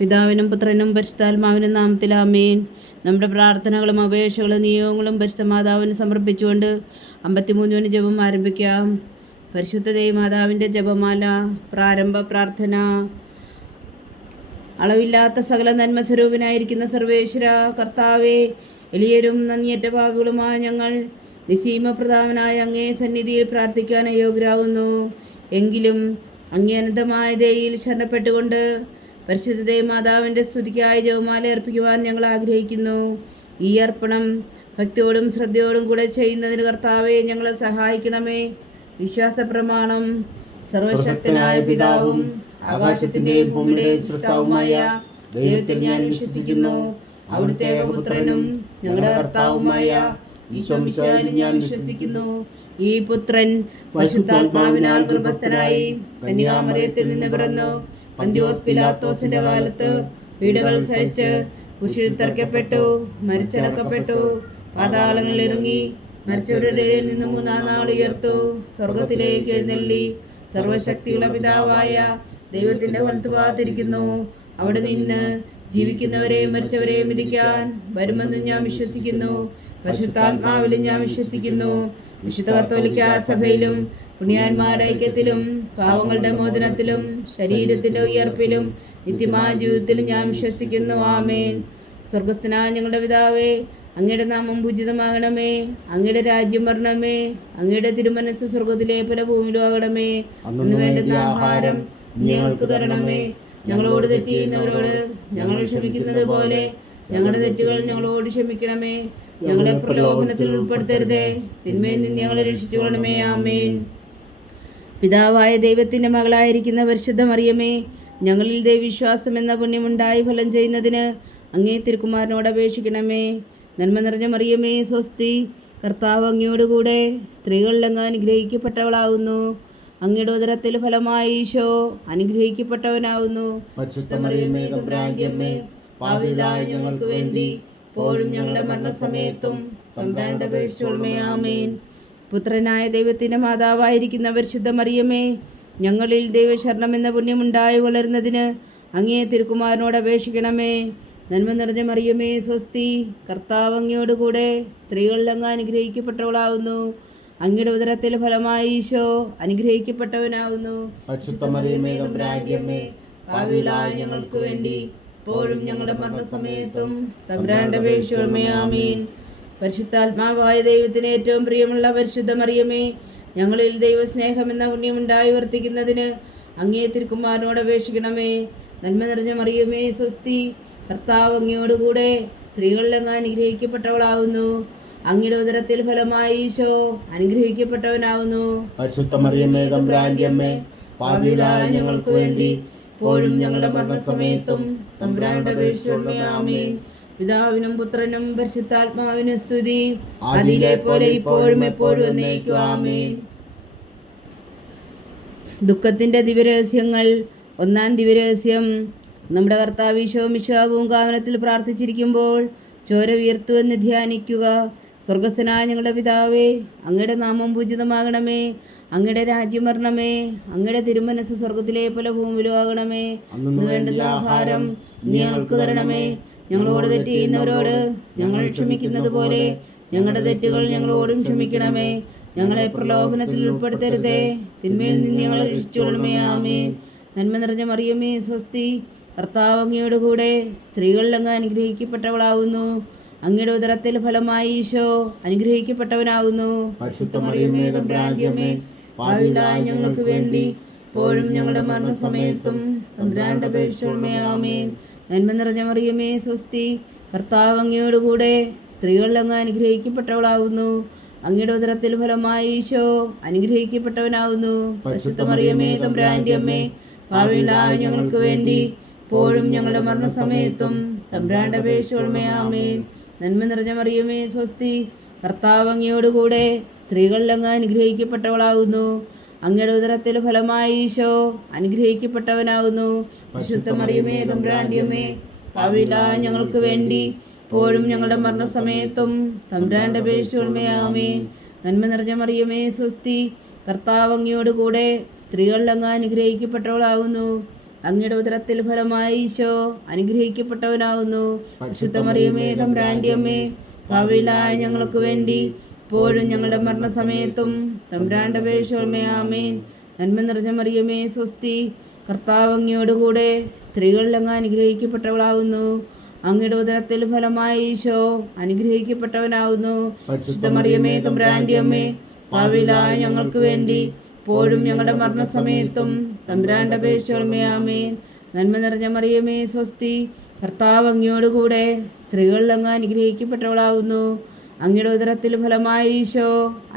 പിതാവിനും പുത്രനും പരിശുദ്ധാത്മാവിനും നാമത്തിൽ ആമേൻ. നമ്മുടെ പ്രാർത്ഥനകളും അപേക്ഷകളും നിയോഗങ്ങളും പരിശുദ്ധ മാതാവിന് സമർപ്പിച്ചുകൊണ്ട് 53 ജപം ആരംഭിക്കാം. പരിശുദ്ധ ദേവമാതാവിൻ്റെ ജപമാല. പ്രാരംഭ പ്രാർത്ഥന. അളവില്ലാത്ത സകല നന്മസ്വരൂപനായിരിക്കുന്ന സർവേശ്വര കർത്താവേ, എളിയരും നന്ദിയറ്റ പാപികളുമായ ഞങ്ങൾ നിസീമപ്രധാനമായ അങ്ങേ സന്നിധിയിൽ പ്രാർത്ഥിക്കാൻ അയോഗ്യരാകുന്നു. എങ്കിലും അങ്ങേ അനന്തമായ ദയയിൽ ശരണപ്പെട്ടുകൊണ്ട് പരിശുദ്ധ ദേവമാതാവിൻ്റെ സ്തുതിക്കായി ജപമാല അർപ്പിക്കുവാൻ ഞങ്ങൾ ആഗ്രഹിക്കുന്നു. ഈ അർപ്പണം ഭക്തിയോടും ശ്രദ്ധയോടും കൂടെ ചെയ്യുന്നതിന് കർത്താവെ ഞങ്ങളെ സഹായിക്കണമേ. വിശ്വാസ പ്രമാണം. സർവശക്തനായ പിതാവും ആകാശത്തിൻ്റെയും ഭൂമിയുടെയും സൃഷ്ടാവുമായ ദൈവത്തിൽ ഞാൻ വിശ്വസിക്കുന്നു. അവിടുത്തെ ഏകപുത്രനും ഞങ്ങളുടെ കർത്താവുമായ ഈശോ മിശിഹായിൽ ഞാൻ വിശ്വസിക്കുന്നു. ഈ പുത്രൻ പരിശുദ്ധാത്മാവിനാൽ ഗർഭസ്ഥനായി കന്യകാമറിയത്തിൽ നിന്ന് പിറന്നു. പന്തിയോസ് പിലാത്തോസിന്റെ കാലത്ത് പീഡകൾ സഹിച്ച് കുരിശിൽ തറയ്ക്കപ്പെട്ടു, മരിച്ചടക്കപ്പെട്ടു, പാതാളങ്ങളിൽ ഇറങ്ങി, മരിച്ചവരുടെ ഇടയിൽ നിന്ന് 3-ാം നാൾ ഉയർത്തു, സ്വർഗത്തിലേക്ക് എഴുന്നള്ളി, സർവശക്തിയുള്ള പിതാവായ ദൈവത്തിന്റെ വലത്തുഭാഗത്തിരിക്കുന്നു. അവിടെ നിന്ന് ജീവിക്കുന്നവരെയും മരിച്ചവരെയും വിധിക്കാൻ വരുമെന്ന് ഞാൻ വിശ്വസിക്കുന്നു. പരിശുദ്ധാത്മാവിലും ഞാൻ വിശ്വസിക്കുന്നു. വിശുദ്ധ കത്തോലിക്ക സഭയിലും പുണ്യാന്മാരുടെ ഐക്യത്തിലും പാവങ്ങളുടെ മോചനത്തിലും ശരീരത്തിന്റെ ഉയർപ്പിലും നിത്യമായ ജീവിതത്തിലും ഞാൻ വിശ്വസിക്കുന്നു. ആമേൻ. സ്വർഗസ്ഥനായ ഞങ്ങളുടെ പിതാവേ, അങ്ങയുടെ നാമം പൂജിതമാകണമേ. അങ്ങയുടെ രാജ്യം വരണമേ. അങ്ങയുടെ തിരുമനസ്സ് സ്വർഗത്തിലെ പോലെ ഭൂമിയിലും ആകണമേ. അന്ന് വേണ്ടുന്ന ആഹാരം ഞങ്ങൾക്ക് തരണമേ. ഞങ്ങളോട് തെറ്റ് ചെയ്യുന്നവരോട് ഞങ്ങൾ ക്ഷമിക്കുന്നത് പോലെ ഞങ്ങളുടെ തെറ്റുകൾ ഞങ്ങളോട് ക്ഷമിക്കണമേ. ഞങ്ങളെ പ്രലോഭനത്തിൽ ഉൾപ്പെടുത്തരുതേ, തിന്മയിൽ നിന്ന് ഞങ്ങളെ രക്ഷിച്ചുകൊള്ളണമേ. ആമേൻ. പിതാവായ ദൈവത്തിൻ്റെ മകളായിരിക്കുന്ന പരിശുദ്ധ മറിയമേ, ഞങ്ങളിൽ ദൈവവിശ്വാസം എന്ന പുണ്യമുണ്ടായി ഫലം ചെയ്യുന്നതിന് അങ്ങേ തിരുക്കുമാരനോട് അപേക്ഷിക്കണമേ. നന്മ നിറഞ്ഞ മറിയമേ, സ്വസ്തി. കർത്താവ് അങ്ങയോടുകൂടെ സ്ത്രീകളിൽ അങ്ങ് അനുഗ്രഹിക്കപ്പെട്ടവളാവുന്നു. അങ്ങയുടെ ഉദരത്തിൽ ഫലമായി ഈശോ അനുഗ്രഹിക്കപ്പെട്ടവനാവുന്നു. പരിശുദ്ധ മറിയമേ, തമ്പുരാന്റെ അമ്മേ, പാപികളായ ഞങ്ങൾക്ക് വേണ്ടി ഇപ്പോഴും ഞങ്ങളുടെ മരണസമയത്തും തമ്പുരാന്റെ അപേക്ഷിച്ചുകൊള്ളണമേ. ആമേൻ. പുത്രനായ ദൈവത്തിൻ്റെ മാതാവായിരിക്കുന്ന പരിശുദ്ധ മറിയമേ, ഞങ്ങളിൽ ദൈവശരണം എന്ന പുണ്യമുണ്ടായി വളരുന്നതിന് അങ്ങേ തിരുക്കുമാരനോട് അപേക്ഷിക്കണമേ. നന്മ നിറഞ്ഞ മറിയമേ, സ്വസ്തി. കർത്താവ് അങ്ങയോടുകൂടെ സ്ത്രീകളിൽ അങ്ങ് അനുഗ്രഹിക്കപ്പെട്ടവളാവുന്നു. അങ്ങയുടെ ഉദരത്തിൽ ഫലമായി ഈശോ അനുഗ്രഹിക്കപ്പെട്ടവനാവുന്നു. പരിശുദ്ധ മറിയമേ, തമ്പുരാന്റെ അമ്മേ, പാപികളായ ഞങ്ങൾക്ക് വേണ്ടി ഇപ്പോഴും ഞങ്ങളുടെ മരണസമയത്തും തമ്പുരാന്റെ അപേക്ഷിച്ചുകൊള്ളണമേ. ആമേൻ. പരിശുദ്ധാത്മാവായ ദൈവത്തിന് ഏറ്റവും പ്രിയമുള്ള പരിശുദ്ധ മറിയമേ, ഞങ്ങളിൽ ദൈവസ്നേഹം എന്ന പുണ്യമുണ്ടായി വർത്തിക്കുന്നതിന് അങ്ങേ തിരുക്കുമാരനോട് അപേക്ഷിക്കണമേ. നന്മ നിറഞ്ഞ മറിയമേ, സ്വസ്തി. കർത്താവ് അങ്ങയോടുകൂടെ സ്ത്രീകളിൽ അങ്ങ് അനുഗ്രഹിക്കപ്പെട്ടവളാവുന്നു. അങ്ങയുടെ ഉദരത്തിൽ ഫലമായി ഈശോ അനുഗ്രഹിക്കപ്പെട്ടവനാവുന്നു. പരിശുദ്ധ മറിയമേ, തമ്പുരാന്റെ അമ്മേ, പാപികളായ ഞങ്ങൾക്ക് വേണ്ടി ഇപ്പോഴും ഞങ്ങളുടെ മരണസമയത്തും തമ്പുരാന്റെ അപേക്ഷിച്ചുകൊള്ളണമേ. ആമേൻ. പിതാവിനും പുത്രനും പരിശുദ്ധാത്മാവിനും സ്തുതി, അതിലെ പോലെ ഇപ്പോഴും എപ്പോഴും എന്നേക്കും. ആമേൻ. ദുഃഖത്തിന്റെ ദിവ്യരഹസ്യങ്ങൾ. 1-ാം ദിവ്യരഹസ്യം. നമ്മുടെ കർത്താവ് ഈശോ മിശിഹാവും കാവനത്തിൽ പ്രാർത്ഥിച്ചിരിക്കുമ്പോൾ ചോര ഉയർത്തുവെന്ന് ധ്യാനിക്കുക. സ്വർഗസ്ഥനായ ഞങ്ങളുടെ പിതാവേ, അങ്ങയുടെ നാമം പൂജിതമാകണമേ. അങ്ങയുടെ രാജ്യം വരണമേ. അങ്ങയുടെ തിരുമനസ്സ് സ്വർഗത്തിലെ പോലെ ഭൂമിയിലും ആകണമേ. അന്ന് വേണ്ടുന്ന ആഹാരം ഞങ്ങൾക്ക് തരണമേ. ഞങ്ങളോട് തെറ്റ് ചെയ്യുന്നവരോട് ഞങ്ങൾ ക്ഷമിക്കുന്നത് പോലെ ഞങ്ങളുടെ തെറ്റുകൾ ഞങ്ങളോടും ക്ഷമിക്കണമേ. ഞങ്ങളെ പ്രലോഭനത്തിൽ ഉൾപ്പെടുത്തരുതേ, തിന്മയിൽ നിന്ന് ഞങ്ങളെ രക്ഷിച്ചുകൊള്ളണമേ. ആമേൻ. നന്മ നിറഞ്ഞ മറിയമേ, സ്വസ്തി. കർത്താവ് അങ്ങയോടുകൂടെ സ്ത്രീകളിൽ അങ്ങ് അനുഗ്രഹിക്കപ്പെട്ടവളാവുന്നു. അങ്ങയുടെ ഉദരത്തിൽ ഫലമായി ഈശോ അനുഗ്രഹിക്കപ്പെട്ടവനാവുന്നു. പരിശുദ്ധ മറിയമേ, തമ്പുരാന്റെ അമ്മേ, പാപികളായ ഞങ്ങൾക്ക് വേണ്ടി ഇപ്പോഴും ഞങ്ങളുടെ മരണസമയത്തും തമ്പുരാന്റെ അപേക്ഷിച്ചുകൊള്ളണമേ. ആമേൻ. നന്മ നിറഞ്ഞ മറിയമേ, സ്വസ്തി. കർത്താവ് അങ്ങയോടുകൂടെ സ്ത്രീകളിൽ അങ്ങ് അനുഗ്രഹിക്കപ്പെട്ടവളാവുന്നു. അങ്ങയുടെ ഉദരത്തിൽ ഫലമായി ഈശോ അനുഗ്രഹിക്കപ്പെട്ടവനാവുന്നു. പരിശുദ്ധ മറിയമേ, തമ്പുരാന്റെ അമ്മേ, പാപികളായ ഞങ്ങൾക്ക് വേണ്ടി ഇപ്പോഴും ഞങ്ങളുടെ മരണസമയത്തും തമ്പുരാന്റെ അപേക്ഷിച്ചുകൊള്ളണമേ. ആമേൻ. നന്മ നിറഞ്ഞ മറിയമേ, സ്വസ്തി. കർത്താവ് അങ്ങയോടുകൂടെ സ്ത്രീകളിൽ അങ്ങ് അനുഗ്രഹിക്കപ്പെട്ടവളാവുന്നു. അങ്ങയുടെ ഉദരത്തിൽ ഫലമായി ഈശോ അനുഗ്രഹിക്കപ്പെട്ടവനാവുന്നു. പരിശുദ്ധ മറിയമേ, തമ്പുരാന്റെ അമ്മേ, പാപികളായ ഞങ്ങൾക്ക് വേണ്ടി ഇപ്പോഴും ഞങ്ങളുടെ മരണസമയത്തും തമ്പുരാന്റെ അപേക്ഷിച്ചുകൊള്ളണമേ. ആമേൻ. നന്മ നിറഞ്ഞ മറിയമേ, സ്വസ്തി. കർത്താവ് അങ്ങയോടുകൂടെ സ്ത്രീകളിൽ അങ്ങ് അനുഗ്രഹിക്കപ്പെട്ടവളാവുന്നു. അങ്ങയുടെ ഉദരത്തിൽ ഫലമായി ഈശോ അനുഗ്രഹിക്കപ്പെട്ടവനാകുന്നു. പരിശുദ്ധ മറിയമേ തമ്പുരാന്റെ അമ്മേ, പാപികളായ ഞങ്ങൾക്ക് വേണ്ടി ഇപ്പോഴും ഞങ്ങളുടെ മരണസമയത്തും തമ്പുരാന്റെ അപേക്ഷയോടെ ആമേൻ. നന്മ നിറഞ്ഞ മറിയമേ സ്വസ്തി, കർത്താവ് അങ്ങയോടുകൂടെ സ്ത്രീകളിൽ അങ്ങ് അനുഗ്രഹിക്കപ്പെട്ടവളാകുന്നു. അങ്ങയുടെ ഉദരത്തിൽ ഫലമായി ഈശോ അനുഗ്രഹിക്കപ്പെട്ടവനാകുന്നു. പരിശുദ്ധ മറിയമേ തമ്പുരാന്റെ അമ്മേ, പാപികളായ ഞങ്ങൾക്ക് വേണ്ടി ഇപ്പോഴും ഞങ്ങളുടെ മരണസമയത്തും തമ്പുരാന്റെ അപേക്ഷയോടെ ആമേൻ. നന്മ നിറഞ്ഞ മറിയമേ സ്വസ്തി, കർത്താവ് അങ്ങയോടുകൂടെ സ്ത്രീകളിൽ അങ്ങ് അനുഗ്രഹിക്കപ്പെട്ടവളാകുന്നു. അങ്ങയുടെ ഉദരത്തിൽ ഫലമായി ഈശോ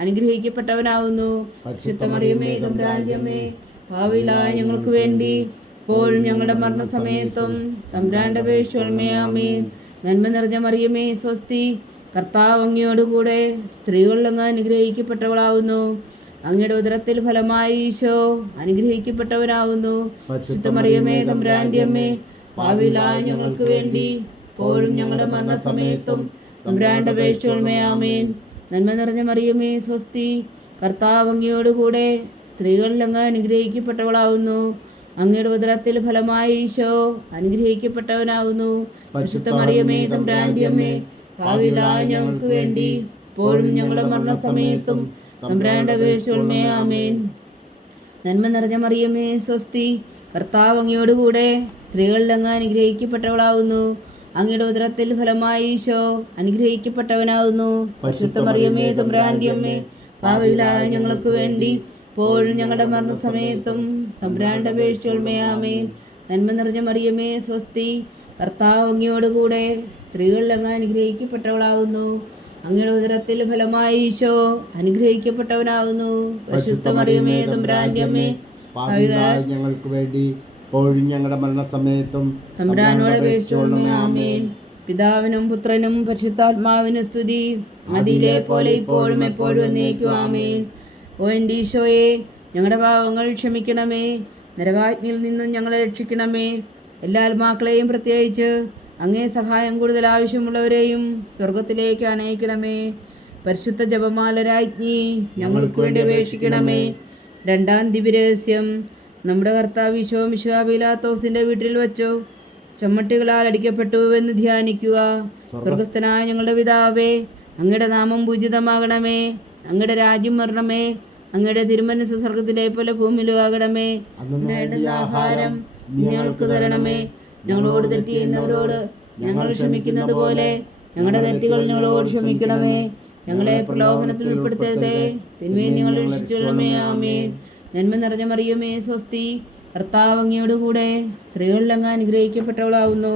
അനുഗ്രഹിക്കപ്പെട്ടവനാകുന്നു. പരിശുദ്ധ മറിയമേ തമ്പുരാന്റെ അമ്മേ, പാപികളായ ഞങ്ങൾക്ക് വേണ്ടി ഇപ്പോഴും ഞങ്ങളുടെ മരണസമയത്തും തമ്പുരാന്റെ അപേക്ഷയോടെ ആമേൻ. നന്മ നിറഞ്ഞ മറിയമേ സ്വസ്തി, കർത്താവ് അങ്ങയോടുകൂടെ സ്ത്രീകളിൽ അങ്ങ് അനുഗ്രഹിക്കപ്പെട്ടവളാകുന്നു. അങ്ങയുടെ ഉദരത്തിൽ ഫലമായി ഈശോ അനുഗ്രഹിക്കപ്പെട്ടവനാകുന്നു. പരിശുദ്ധ മറിയമേ തമ്പുരാന്റെ അമ്മേ, പാപികളായ ഞങ്ങൾക്ക് വേണ്ടി ഇപ്പോഴും ഞങ്ങളുടെ മരണസമയത്തും തമ്പുരാന്റെ അപേക്ഷയോടെ ആമേൻ. നന്മ നിറഞ്ഞ മറിയമേ സ്വസ്തി, കർത്താവ് അങ്ങയോടുകൂടെ സ്ത്രീകളിൽ അങ്ങ് അനുഗ്രഹിക്കപ്പെട്ടവളാകുന്നു. അങ്ങയുടെ ഉദരത്തിൽ ഫലമായി ഈശോ അനുഗ്രഹിക്കപ്പെട്ടവനാകുന്നു. പരിശുദ്ധ മറിയമേ തമ്പുരാന്റെ അമ്മേ, പാപികളായ ഞങ്ങൾക്ക് വേണ്ടി ഇപ്പോഴും ഞങ്ങളുടെ മരണസമയത്തും തമ്പുരാന്റെ അപേക്ഷയോടെ ആമേൻ. നന്മ നിറഞ്ഞ മറിയമേ സ്വസ്തി, കർത്താവ് അങ്ങയോടുകൂടെ സ്ത്രീകളിൽ അങ്ങ് അനുഗ്രഹിക്കപ്പെട്ടവളാകുന്നു. അങ്ങയുടെ ഉദരത്തിൽ ഫലമായി ഈശോ അനുഗ്രഹിക്കപ്പെട്ടവനാകുന്നു. പരിശുദ്ധ മറിയമേ തമ്പുരാന്റെ അമ്മേ, പാപികളായ ഞങ്ങൾക്ക് വേണ്ടി ഇപ്പോഴും ഞങ്ങളുടെ മരണസമയത്തും തമ്പുരാന്റെ അപേക്ഷയോടെ ആമേൻ. നന്മ നിറഞ്ഞ മറിയമേ സ്വസ്തി, കർത്താവ് അങ്ങയോടുകൂടെ സ്ത്രീകളിൽ അങ്ങ് അനുഗ്രഹിക്കപ്പെട്ടവളാകുന്നു. അങ്ങയുടെ ഉദരത്തിൽ ഫലമായി ഈശോ അനുഗ്രഹിക്കപ്പെട്ടവനാകുന്നു. പരിശുദ്ധ മറിയമേ തമ്പുരാന്റെ അമ്മേ, പാപികളായ ഞങ്ങൾക്ക് വേണ്ടി ഇപ്പോഴും ഞങ്ങളുടെ മരണസമയത്തും തമ്പുരാനോട് അപേക്ഷിച്ചുകൊള്ളണമേ ആമേൻ. പിതാവിനും പുത്രനും പരിശുദ്ധാത്മാവിനും സ്തുതി, അതിലെ പോലെ ഇപ്പോഴും എപ്പോഴും എന്നേക്കും ആമേൻ. ഓ എൻ്റെ ഈശോയെ, ഞങ്ങളുടെ പാപങ്ങൾ ക്ഷമിക്കണമേ, നരകാഗ്നിയിൽ നിന്നും ഞങ്ങളെ രക്ഷിക്കണമേ. എല്ലാ ആത്മാക്കളെയും പ്രത്യേകിച്ച് അങ്ങേ സഹായം കൂടുതൽ ആവശ്യമുള്ളവരെയും സ്വർഗത്തിലേക്ക് അനയിക്കണമേ. പരിശുദ്ധ ജപമാല രാജ്ഞി ഞങ്ങൾക്ക് വേണ്ടി അപേക്ഷിക്കണമേ. രണ്ടാം ദിവ്യരഹസ്യം. നമ്മുടെ കർത്താവ് ഈശോ മിശിഹാ പീലാത്തോസിന്റെ വീട്ടിൽ വച്ചു ചമ്മട്ടികളാൽ അടിക്കപ്പെട്ടുവെന്ന് ധ്യാനിക്കുക. സ്വർഗസ്ഥനായ ഞങ്ങളുടെ പിതാവേ, അങ്ങയുടെ നാമം പൂജിതമാകണമേ, അങ്ങയുടെ രാജ്യം വരണമേ, അങ്ങയുടെ തിരുമനസ്സ് സ്വർഗത്തിലെ പോലെ ഭൂമിയിലും ആകണമേ. വേണ്ടുന്ന ആഹാരം ഞങ്ങൾക്ക് തരണമേ. ഞങ്ങളോട് തെറ്റ് ചെയ്യുന്നവരോട് ഞങ്ങൾ ക്ഷമിക്കുന്നത് പോലെ ഞങ്ങളുടെ തെറ്റുകൾ ഞങ്ങളോട് ക്ഷമിക്കണമേ. ഞങ്ങളെ പ്രലോഭനത്തിൽ ഉൾപ്പെടുത്തരുതേ, തിന്മയെ ഞങ്ങൾ രക്ഷിച്ചുകൊള്ളണമേ ആമേൻ. നന്മ നിറഞ്ഞ മറിയമേ സ്വസ്തി, കർത്താവ് അങ്ങയോടുകൂടെ സ്ത്രീകളിൽ അങ്ങ് അനുഗ്രഹിക്കപ്പെട്ടവളാകുന്നു.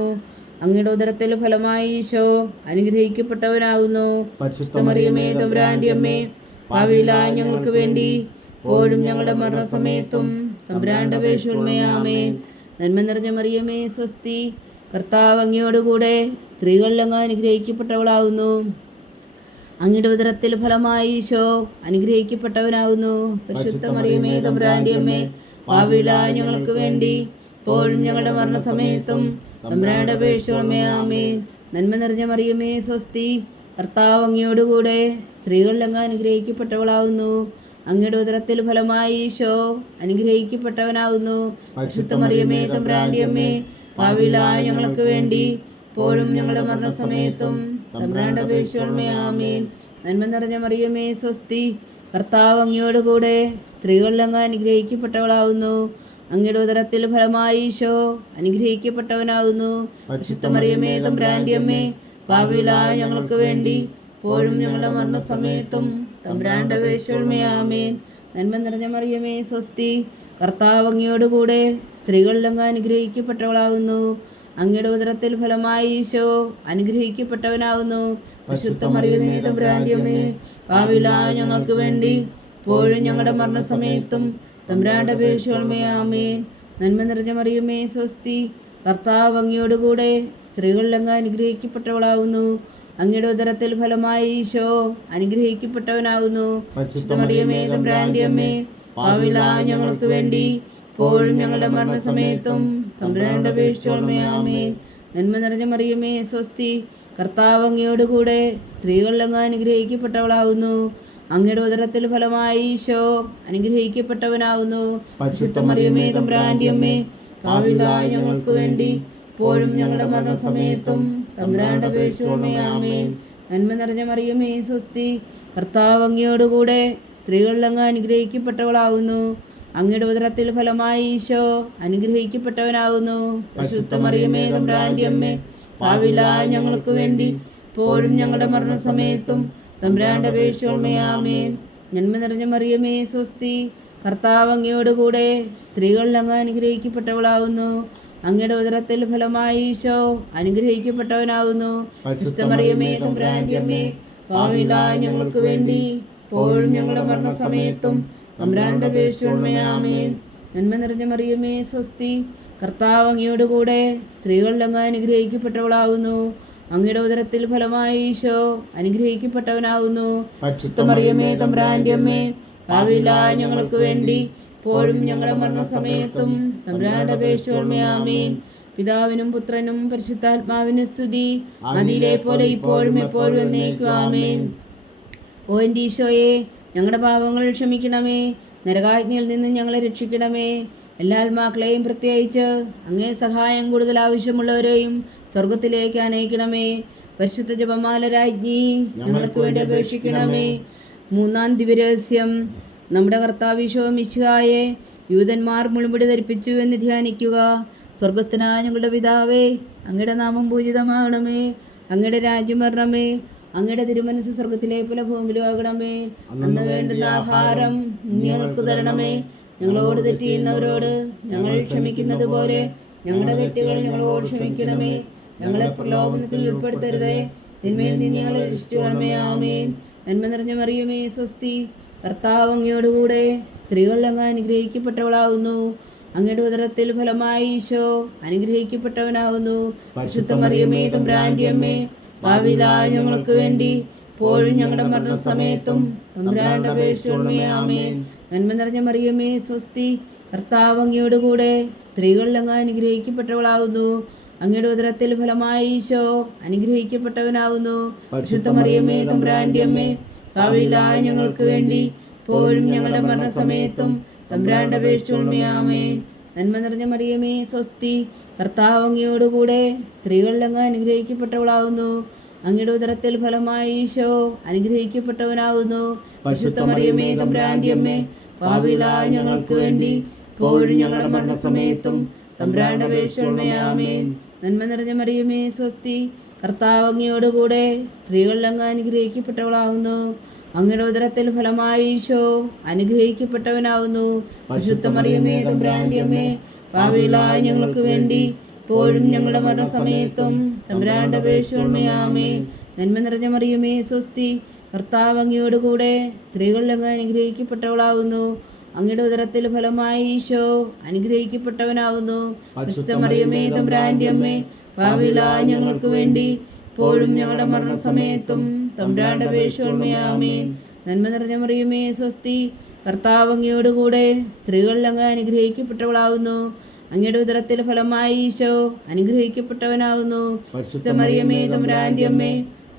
അങ്ങയുടെ ഉദരത്തിൽ ഫലമായി ഈശോ അനുഗ്രഹിക്കപ്പെട്ടവനാകുന്നു. പരിശുദ്ധ മറിയമേ തമ്പുരാന്റെ അമ്മേ, പാപികളായ ഞങ്ങൾക്ക് വേണ്ടി ഇപ്പോഴും ഞങ്ങളുടെ മരണസമയത്തും തമ്പുരാന്റെ അപേക്ഷയോടെ ആമേൻ. നന്മ നിറഞ്ഞ മറിയമേ സ്വസ്തി, കർത്താവ് അങ്ങയോടുകൂടെ സ്ത്രീകളിൽ അങ്ങ് അനുഗ്രഹിക്കപ്പെട്ടവളാകുന്നു. അങ്ങയുടെ ഉദരത്തിൽ ഫലമായി ഈശോ അനുഗ്രഹിക്കപ്പെട്ടവനാകുന്നു. പരിശുദ്ധ മറിയമേ തമ്പുരാന്റെ അമ്മേ, പാപികളായ ഞങ്ങൾക്ക് വേണ്ടി ഇപ്പോഴും ഞങ്ങളുടെ മരണസമയത്തും തമ്പുരാന്റെ അപേക്ഷയോടെ ആമേൻ. നന്മ നിറഞ്ഞ മറിയമേ സ്വസ്തി, കർത്താവ് അങ്ങയോടുകൂടെ സ്ത്രീകളിൽ അങ്ങ് അനുഗ്രഹിക്കപ്പെട്ടവളാകുന്നു. അങ്ങയുടെ ഉദരത്തിൽ ഫലമായി ഈശോ അനുഗ്രഹിക്കപ്പെട്ടവനാകുന്നു. പരിശുദ്ധ മറിയമേ തമ്പുരാന്റെ അമ്മേ, പാപികളായ ഞങ്ങൾക്ക് വേണ്ടി ഇപ്പോഴും ഞങ്ങളുടെ മരണസമയത്തും തമ്പുരാന്റെ അപേക്ഷയോടെ ആമേൻ. നന്മ നിറഞ്ഞ മറിയമേ സ്വസ്തി, കർത്താവ് അങ്ങയോടുകൂടെ സ്ത്രീകളിൽ അങ്ങ് അനുഗ്രഹിക്കപ്പെട്ടവളാകുന്നു. അങ്ങയുടെ ഉദരത്തിൽ ഫലമായി ഈശോ അനുഗ്രഹിക്കപ്പെട്ടവനാകുന്നു. പരിശുദ്ധ മറിയമേ തമ്പുരാന്റെ അമ്മേ, പാപികളായ ഞങ്ങൾക്ക് വേണ്ടി ഇപ്പോഴും ഞങ്ങളുടെ മരണസമയത്തും തമ്പുരാന്റെ അപേക്ഷയോടെ ആമേൻ. നന്മ നിറഞ്ഞ മറിയമേ സ്വസ്തി, കർത്താവ് അങ്ങയോടുകൂടെ സ്ത്രീകളിൽ അങ്ങ് അനുഗ്രഹിക്കപ്പെട്ടവളാകുന്നു. അങ്ങയുടെ ഉദരത്തിൽ ഫലമായി ഈശോ അനുഗ്രഹിക്കപ്പെട്ടവനാകുന്നു. പരിശുദ്ധ മറിയമേ തമ്പുരാന്റെ അമ്മേ, പാപികളായ ഞങ്ങൾക്ക് വേണ്ടി ഇപ്പോഴും ഞങ്ങളുടെ മരണസമയത്തും തമ്പുരാന്റെ അപേക്ഷയോടെ ആമേൻ. നന്മ നിറഞ്ഞ മറിയമേ സ്വസ്തി, കർത്താവ് അങ്ങയോടുകൂടെ സ്ത്രീകളിൽ അങ്ങ് അനുഗ്രഹിക്കപ്പെട്ടവളാകുന്നു. അങ്ങയുടെ ഉദരത്തിൽ ഫലമായി ഈശോ അനുഗ്രഹിക്കപ്പെട്ടവനാകുന്നു. പരിശുദ്ധ മറിയമേ തമ്പുരാന്റെ അമ്മേ, പാപികളായ ഞങ്ങൾക്ക് വേണ്ടി ഇപ്പോഴും ഞങ്ങളുടെ മരണസമയത്തും തമ്പുരാന്റെ അപേക്ഷയോടെ ആമേൻ. നന്മ നിറഞ്ഞ മറിയമേ സ്വസ്തി, കർത്താവ് അങ്ങയോടുകൂടെ സ്ത്രീകളിൽ അങ്ങ് അനുഗ്രഹിക്കപ്പെട്ടവളാകുന്നു. അങ്ങയുടെ ഉദരത്തിൽ ഫലമായി ഈശോ അനുഗ്രഹിക്കപ്പെട്ടവനാകുന്നു. പരിശുദ്ധ മറിയമേ തമ്പുരാന്റെ അമ്മേ, പാപികളായ ഞങ്ങൾക്ക് വേണ്ടി ഇപ്പോഴും ഞങ്ങളുടെ മരണസമയത്തും തമ്പുരാന്റെ അപേക്ഷിച്ചുകൊള്ളണമേ. ആമേൻ. നന്മ നിറഞ്ഞ മറിയമേ സ്വസ്തി, കർത്താവ് അങ്ങയോടുകൂടെ സ്ത്രീകളിൽ അങ്ങ് അനുഗ്രഹിക്കപ്പെട്ടവളാകുന്നു. അങ്ങയുടെ ഉദരത്തിൽ ഫലമായി ഈശോ അനുഗ്രഹിക്കപ്പെട്ടവനാകുന്നു. പരിശുദ്ധ മറിയമേ തമ്പുരാന്റെ അമ്മേ, പാപികളായ ഞങ്ങൾക്ക് വേണ്ടി ഇപ്പോഴും ഞങ്ങളുടെ മരണസമയത്തും തമ്പുരാന്റെ അപേക്ഷിച്ചുകൊള്ളണമേ. ആമേൻ. നന്മ നിറഞ്ഞ മറിയമേ സ്വസ്തി, കർത്താവ് അങ്ങയോടുകൂടെ സ്ത്രീകളിൽ അങ്ങ് അനുഗ്രഹിക്കപ്പെട്ടവളാകുന്നു. അങ്ങയുടെ ഉദരത്തിൽ ഫലമായി ഈശോ അനുഗ്രഹിക്കപ്പെട്ടവനാകുന്നു. പരിശുദ്ധ മറിയമേ തമ്പുരാന്റെ അമ്മേ, പാപികളായ ഞങ്ങൾക്ക് വേണ്ടി ഇപ്പോഴും ഞങ്ങളുടെ മരണസമയത്തും തമ്പുരാന്റെ അപേക്ഷിച്ചുകൊള്ളണമേ. ആമേൻ. നന്മ നിറഞ്ഞ മറിയമേ സ്വസ്തി, കർത്താവ് അങ്ങയോടുകൂടെ സ്ത്രീകളിൽ അങ്ങ് അനുഗ്രഹിക്കപ്പെട്ടവളാകുന്നു. അങ്ങയുടെ ഉദരത്തിൽ ഫലമായി ഈശോ അനുഗ്രഹിക്കപ്പെട്ടവനാകുന്നു. പരിശുദ്ധ മറിയമേ തമ്പുരാന്റെ അമ്മേ, പാപികളായ ഞങ്ങൾക്ക് വേണ്ടി ഇപ്പോഴും ഞങ്ങളുടെ മരണസമയത്തും തമ്പുരാന്റെ അപേക്ഷിച്ചുകൊള്ളണമേ. ആമേൻ. പിതാവിനും പുത്രനും പരിശുദ്ധാത്മാവിനും സ്തുതി, അതിലെ പോലെ ഇപ്പോഴും എപ്പോഴും എന്നേക്കും. ആമേൻ. ഓ എൻ്റെ ഈശോയെ, ഞങ്ങളുടെ പാപങ്ങൾ ക്ഷമിക്കണമേ, നരകാജ്ഞയിൽ നിന്ന് ഞങ്ങളെ രക്ഷിക്കണമേ. എല്ലാ ആത്മാക്കളെയും പ്രത്യേകിച്ച് അങ്ങേ സഹായം കൂടുതൽ ആവശ്യമുള്ളവരെയും സ്വർഗത്തിലേക്ക് അനയിക്കണമേ. പരിശുദ്ധ ജപമാല രാജ്ഞി, ഞങ്ങൾക്ക് വേണ്ടി അപേക്ഷിക്കണമേ. മൂന്നാം ദിവ്യരഹസ്യം, നമ്മുടെ കർത്താവ് ഈശോ മിശിഹായെ യൂതന്മാർ മുൾമുടി ധരിപ്പിച്ചു എന്ന് ധ്യാനിക്കുക. സ്വർഗസ്ഥനായ ഞങ്ങളുടെ പിതാവേ, അങ്ങയുടെ നാമം പൂജിതമാകണമേ, അങ്ങയുടെ രാജ്യം വരണമേ, അങ്ങയുടെ തിരുമനസ് സ്വർഗത്തിലെ പോലെ ഭൂമിയിലും ആകണമേ. അന്ന് വേണ്ടുന്ന ആഹാരം ഞങ്ങൾക്ക് തരണമേ. ഞങ്ങളോട് തെറ്റ് ചെയ്യുന്നവരോട് ഞങ്ങൾ ക്ഷമിക്കുന്നത് പോലെ ഞങ്ങളുടെ തെറ്റുകൾ ഞങ്ങളോട് ക്ഷമിക്കണമേ. ഞങ്ങളെ പ്രലോഭനത്തിൽ ഉൾപ്പെടുത്തരുതേ, തിന്മയിൽ നിന്ന് ഞങ്ങളെ രക്ഷിച്ചുകൊള്ളണമേ. ആമേൻ. നന്മ നിറഞ്ഞ മറിയമേ സ്വസ്തി, കർത്താവ് അങ്ങയോടുകൂടെ സ്ത്രീകളിൽ അങ്ങ് അനുഗ്രഹിക്കപ്പെട്ടവളാകുന്നു. അങ്ങയുടെ ഉദരത്തിൽ ഫലമായി ഈശോ അനുഗ്രഹിക്കപ്പെട്ടവനാകുന്നു. പരിശുദ്ധ മറിയമേ തമ്പുരാന്റെ അമ്മേ, പാപികളായ ഞങ്ങൾക്ക് വേണ്ടി ഇപ്പോഴും ഞങ്ങളുടെ മരണസമയത്തും തമ്പുരാന്റെ അപേക്ഷിച്ചുകൊള്ളണമേ. ആമേൻ. നന്മ നിറഞ്ഞ മറിയമേ സ്വസ്തി, കർത്താവ് അങ്ങയോടുകൂടെ സ്ത്രീകളിൽ അങ്ങ് അനുഗ്രഹിക്കപ്പെട്ടവളാകുന്നു. അങ്ങയുടെ ഉദരത്തിൽ ഫലമായി ഈശോ അനുഗ്രഹിക്കപ്പെട്ടവനാകുന്നു. പരിശുദ്ധ മറിയമേ തമ്പുരാന്റെ അമ്മേ, പാപികളായ ഞങ്ങൾക്ക് വേണ്ടി ഇപ്പോഴും ഞങ്ങളുടെ മരണസമയത്തും തമ്പുരാന്റെ അപേക്ഷിച്ചുകൊള്ളണമേ. ആമേൻ. നന്മ നിറഞ്ഞ മറിയമേ സ്വസ്തി, കർത്താവ് അങ്ങയോടുകൂടെ സ്ത്രീകളിൽ അങ്ങ് അനുഗ്രഹിക്കപ്പെട്ടവളാകുന്നു. അങ്ങയുടെ ഉദരത്തിൽ ഫലമായി ഈശോ അനുഗ്രഹിക്കപ്പെട്ടവനാകുന്നു. പരിശുദ്ധ മറിയമേ തമ്പുരാന്റെ അമ്മേ, പാപികളായ ഞങ്ങൾക്ക് വേണ്ടി ഇപ്പോഴും ഞങ്ങളുടെ മരണസമയത്തും തമ്പുരാന്റെ അപേക്ഷിച്ചുകൊള്ളണമേ. ആമേൻ. നന്മ നിറഞ്ഞ മറിയമേ സ്വസ്തി, കർത്താവ് അങ്ങയോടുകൂടെ സ്ത്രീകളിൽ അങ്ങ് അനുഗ്രഹിക്കപ്പെട്ടവളാകുന്നു. അങ്ങയുടെ ഉദരത്തിൽ ഫലമായി ഈശോ അനുഗ്രഹിക്കപ്പെട്ടവനാകുന്നു. പരിശുദ്ധ മറിയമേ തമ്പുരാന്റെ അമ്മേ, പാപികളായ ഞങ്ങൾക്ക് വേണ്ടി ഇപ്പോഴും ഞങ്ങളുടെ മരണസമയത്തും തമ്പുരാന്റെ അപേക്ഷിച്ചുകൊള്ളണമേ. ആമേൻ. നന്മ നിറഞ്ഞ മറിയമേ സ്വസ്തി, കർത്താവ് അങ്ങയോടുകൂടെ സ്ത്രീകളിൽ അങ്ങ് അനുഗ്രഹിക്കപ്പെട്ടവളാകുന്നു. അങ്ങയുടെ ഉദരത്തിൽ ഫലമായി ഈശോ അനുഗ്രഹിക്കപ്പെട്ടവനാകുന്നു. പരിശുദ്ധ മറിയമേ തമ്പുരാന്റെ അമ്മേ, പാപികളായ ഞങ്ങൾക്ക് വേണ്ടി ഇപ്പോഴും ഞങ്ങളുടെ മരണസമയത്തും തമ്പുരാന്റെ അപേക്ഷിച്ചുകൊള്ളണമേ. ആമേൻ. നന്മ നിറഞ്ഞ മറിയമേ സ്വസ്തി, കർത്താവ് അങ്ങയോടുകൂടെ സ്ത്രീകളിൽ അങ്ങ് അനുഗ്രഹിക്കപ്പെട്ടവളാകുന്നു. അങ്ങയുടെ ഉദരത്തിൽ ഫലമായി ഈശോ അനുഗ്രഹിക്കപ്പെട്ടവനാകുന്നു. പരിശുദ്ധ മറിയമേ തമ്പുരാന്റെ അമ്മേ,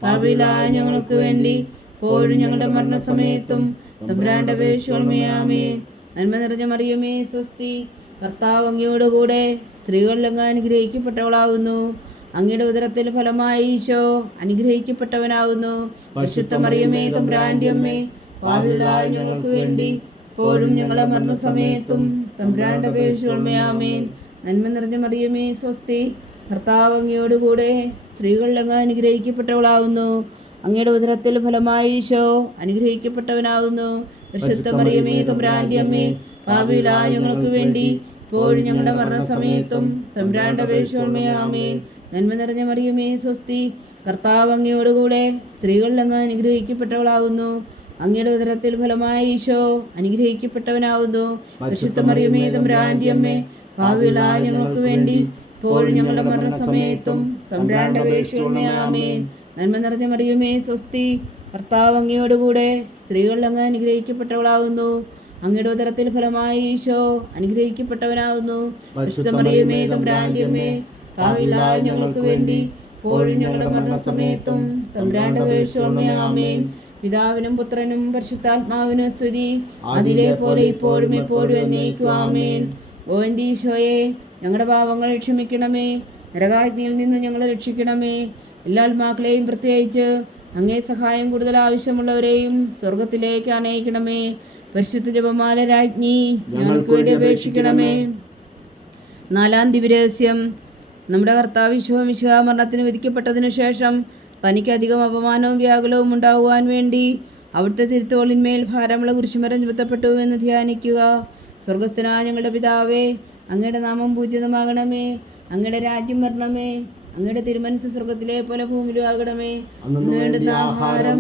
പാപികളായ ഞങ്ങൾക്ക് വേണ്ടി ഇപ്പോഴും ഞങ്ങളുടെ മരണസമയത്തും തമ്പുരാന്റെ അപേക്ഷിച്ചുകൊള്ളണമേ. ആമേൻ. നന്മ നിറഞ്ഞ മറിയമേ സ്വസ്തി, കർത്താവ് അങ്ങയോടുകൂടെ സ്ത്രീകളിൽ അങ്ങ് അനുഗ്രഹിക്കപ്പെട്ടവളാകുന്നു. അങ്ങയുടെ ഉദരത്തിൽ ഫലമായി ഈശോ അനുഗ്രഹിക്കപ്പെട്ടവനാകുന്നു. പരിശുദ്ധ മറിയമേ തമ്പുരാന്റെ അമ്മേ, പാപികളായ ഞങ്ങൾക്ക് വേണ്ടി ഇപ്പോഴും ഞങ്ങളുടെ മരണസമയത്തും തമ്പുരാന്റെ അപേക്ഷിച്ചുകൊള്ളണമേ. ആമേൻ. നന്മ നിറഞ്ഞ മറിയമേ സ്വസ്തി, കർത്താവ് അങ്ങയോടുകൂടെ സ്ത്രീകളിൽ അങ്ങ് അനുഗ്രഹിക്കപ്പെട്ടവളാകുന്നു. അങ്ങയുടെ ഉദരത്തിൽ ഫലമായി ഈശോ അനുഗ്രഹിക്കപ്പെട്ടവനാകുന്നു. പരിശുദ്ധ മറിയമേ തമ്പുരാന്റെ അമ്മേ, പാപികളായ ഞങ്ങൾക്ക് വേണ്ടി ഇപ്പോഴും ഞങ്ങളുടെ മരണസമയത്തും തമ്പുരാന്റെ അപേക്ഷിച്ചുകൊള്ളണമേ. ആമേൻ. നന്മ നിറഞ്ഞ മറിയമേ സ്വസ്തി, കർത്താവ് അങ്ങയോടുകൂടെ സ്ത്രീകളിൽ അങ്ങ് അനുഗ്രഹിക്കപ്പെട്ടവളാകുന്നു. അങ്ങയുടെ ഉദരത്തിൽ ഫലമായി ഈശോ അനുഗ്രഹിക്കപ്പെട്ടവനാകുന്നു. പരിശുദ്ധ മറിയമേ തമ്പുരാന്റെ അമ്മേ, പാപികളായ ഞങ്ങൾക്ക് വേണ്ടി ഇപ്പോഴും ഞങ്ങളുടെ മരണസമയത്തും തമ്പുരാന്റെ അപേക്ഷിച്ചുകൊള്ളണമേ. ആമേൻ. നന്മ നിറഞ്ഞ മറിയമേ സ്വസ്തി, കർത്താവ് അങ്ങയോടുകൂടെ സ്ത്രീകളിൽ അങ്ങ് അനുഗ്രഹിക്കപ്പെട്ടവളാകുന്നു. അങ്ങയുടെ ഉദരത്തിൽ ഫലമായി ഈശോ അനുഗ്രഹിക്കപ്പെട്ടവനാകുന്നു. പരിശുദ്ധ മറിയമേ തമ്പുരാന്റെ അമ്മേ, പാപികളായ ഞങ്ങൾക്ക് വേണ്ടി ഇപ്പോഴും ഞങ്ങളുടെ മരണസമയത്തും തമ്പുരാന്റെ അപേക്ഷിച്ചുകൊള്ളണമേ. ആമേൻ. പിതാവിനും പുത്രനും പരിശുദ്ധാത്മാവിനും സ്തുതി, അതിലെ പോലെ ഇപ്പോഴും എപ്പോഴും എന്നേക്കും. ആമേൻ. ഓ എൻ്റെ ഈശോയെ, ഞങ്ങളുടെ പാപങ്ങൾ ക്ഷമിക്കണമേ. നരകാഗ്നിയിൽ നിന്ന് ഞങ്ങളെ രക്ഷിക്കണമേ. എല്ലാ ആത്മാക്കളെയും പ്രത്യേകിച്ച് അങ്ങേ സഹായം കൂടുതൽ ആവശ്യമുള്ളവരെയും സ്വർഗത്തിലേക്ക് അനയിക്കണമേ. പരിശുദ്ധ ജപമാല രാജ്ഞി, ഞങ്ങൾക്ക് വേണ്ടി അപേക്ഷിക്കണമേ. 4-ാം ദിവ്യരഹസ്യം. നമ്മുടെ കർത്താവ് ഈശോ മിശിഹാ മരണത്തിന് വിധിക്കപ്പെട്ടതിനു ശേഷം തനിക്ക് അധികം അപമാനവും വ്യാകുലവും ഉണ്ടാകുവാൻ വേണ്ടി അവിടുത്തെ തിരുത്തോളിന്മേൽ ഭാരമുള്ള കുരിശുമരം ചുമത്തപ്പെട്ടു എന്ന് ധ്യാനിക്കുക. സ്വർഗസ്ഥനായ ഞങ്ങളുടെ പിതാവേ, അങ്ങയുടെ നാമം പൂജിതമാകണമേ. അങ്ങയുടെ രാജ്യം വരണമേ. അങ്ങയുടെ തിരുമനസ് സ്വർഗത്തിലെ പോലെ ഭൂമിയിലും ആകണമേ. അന്ന് വേണ്ടുന്ന ആഹാരം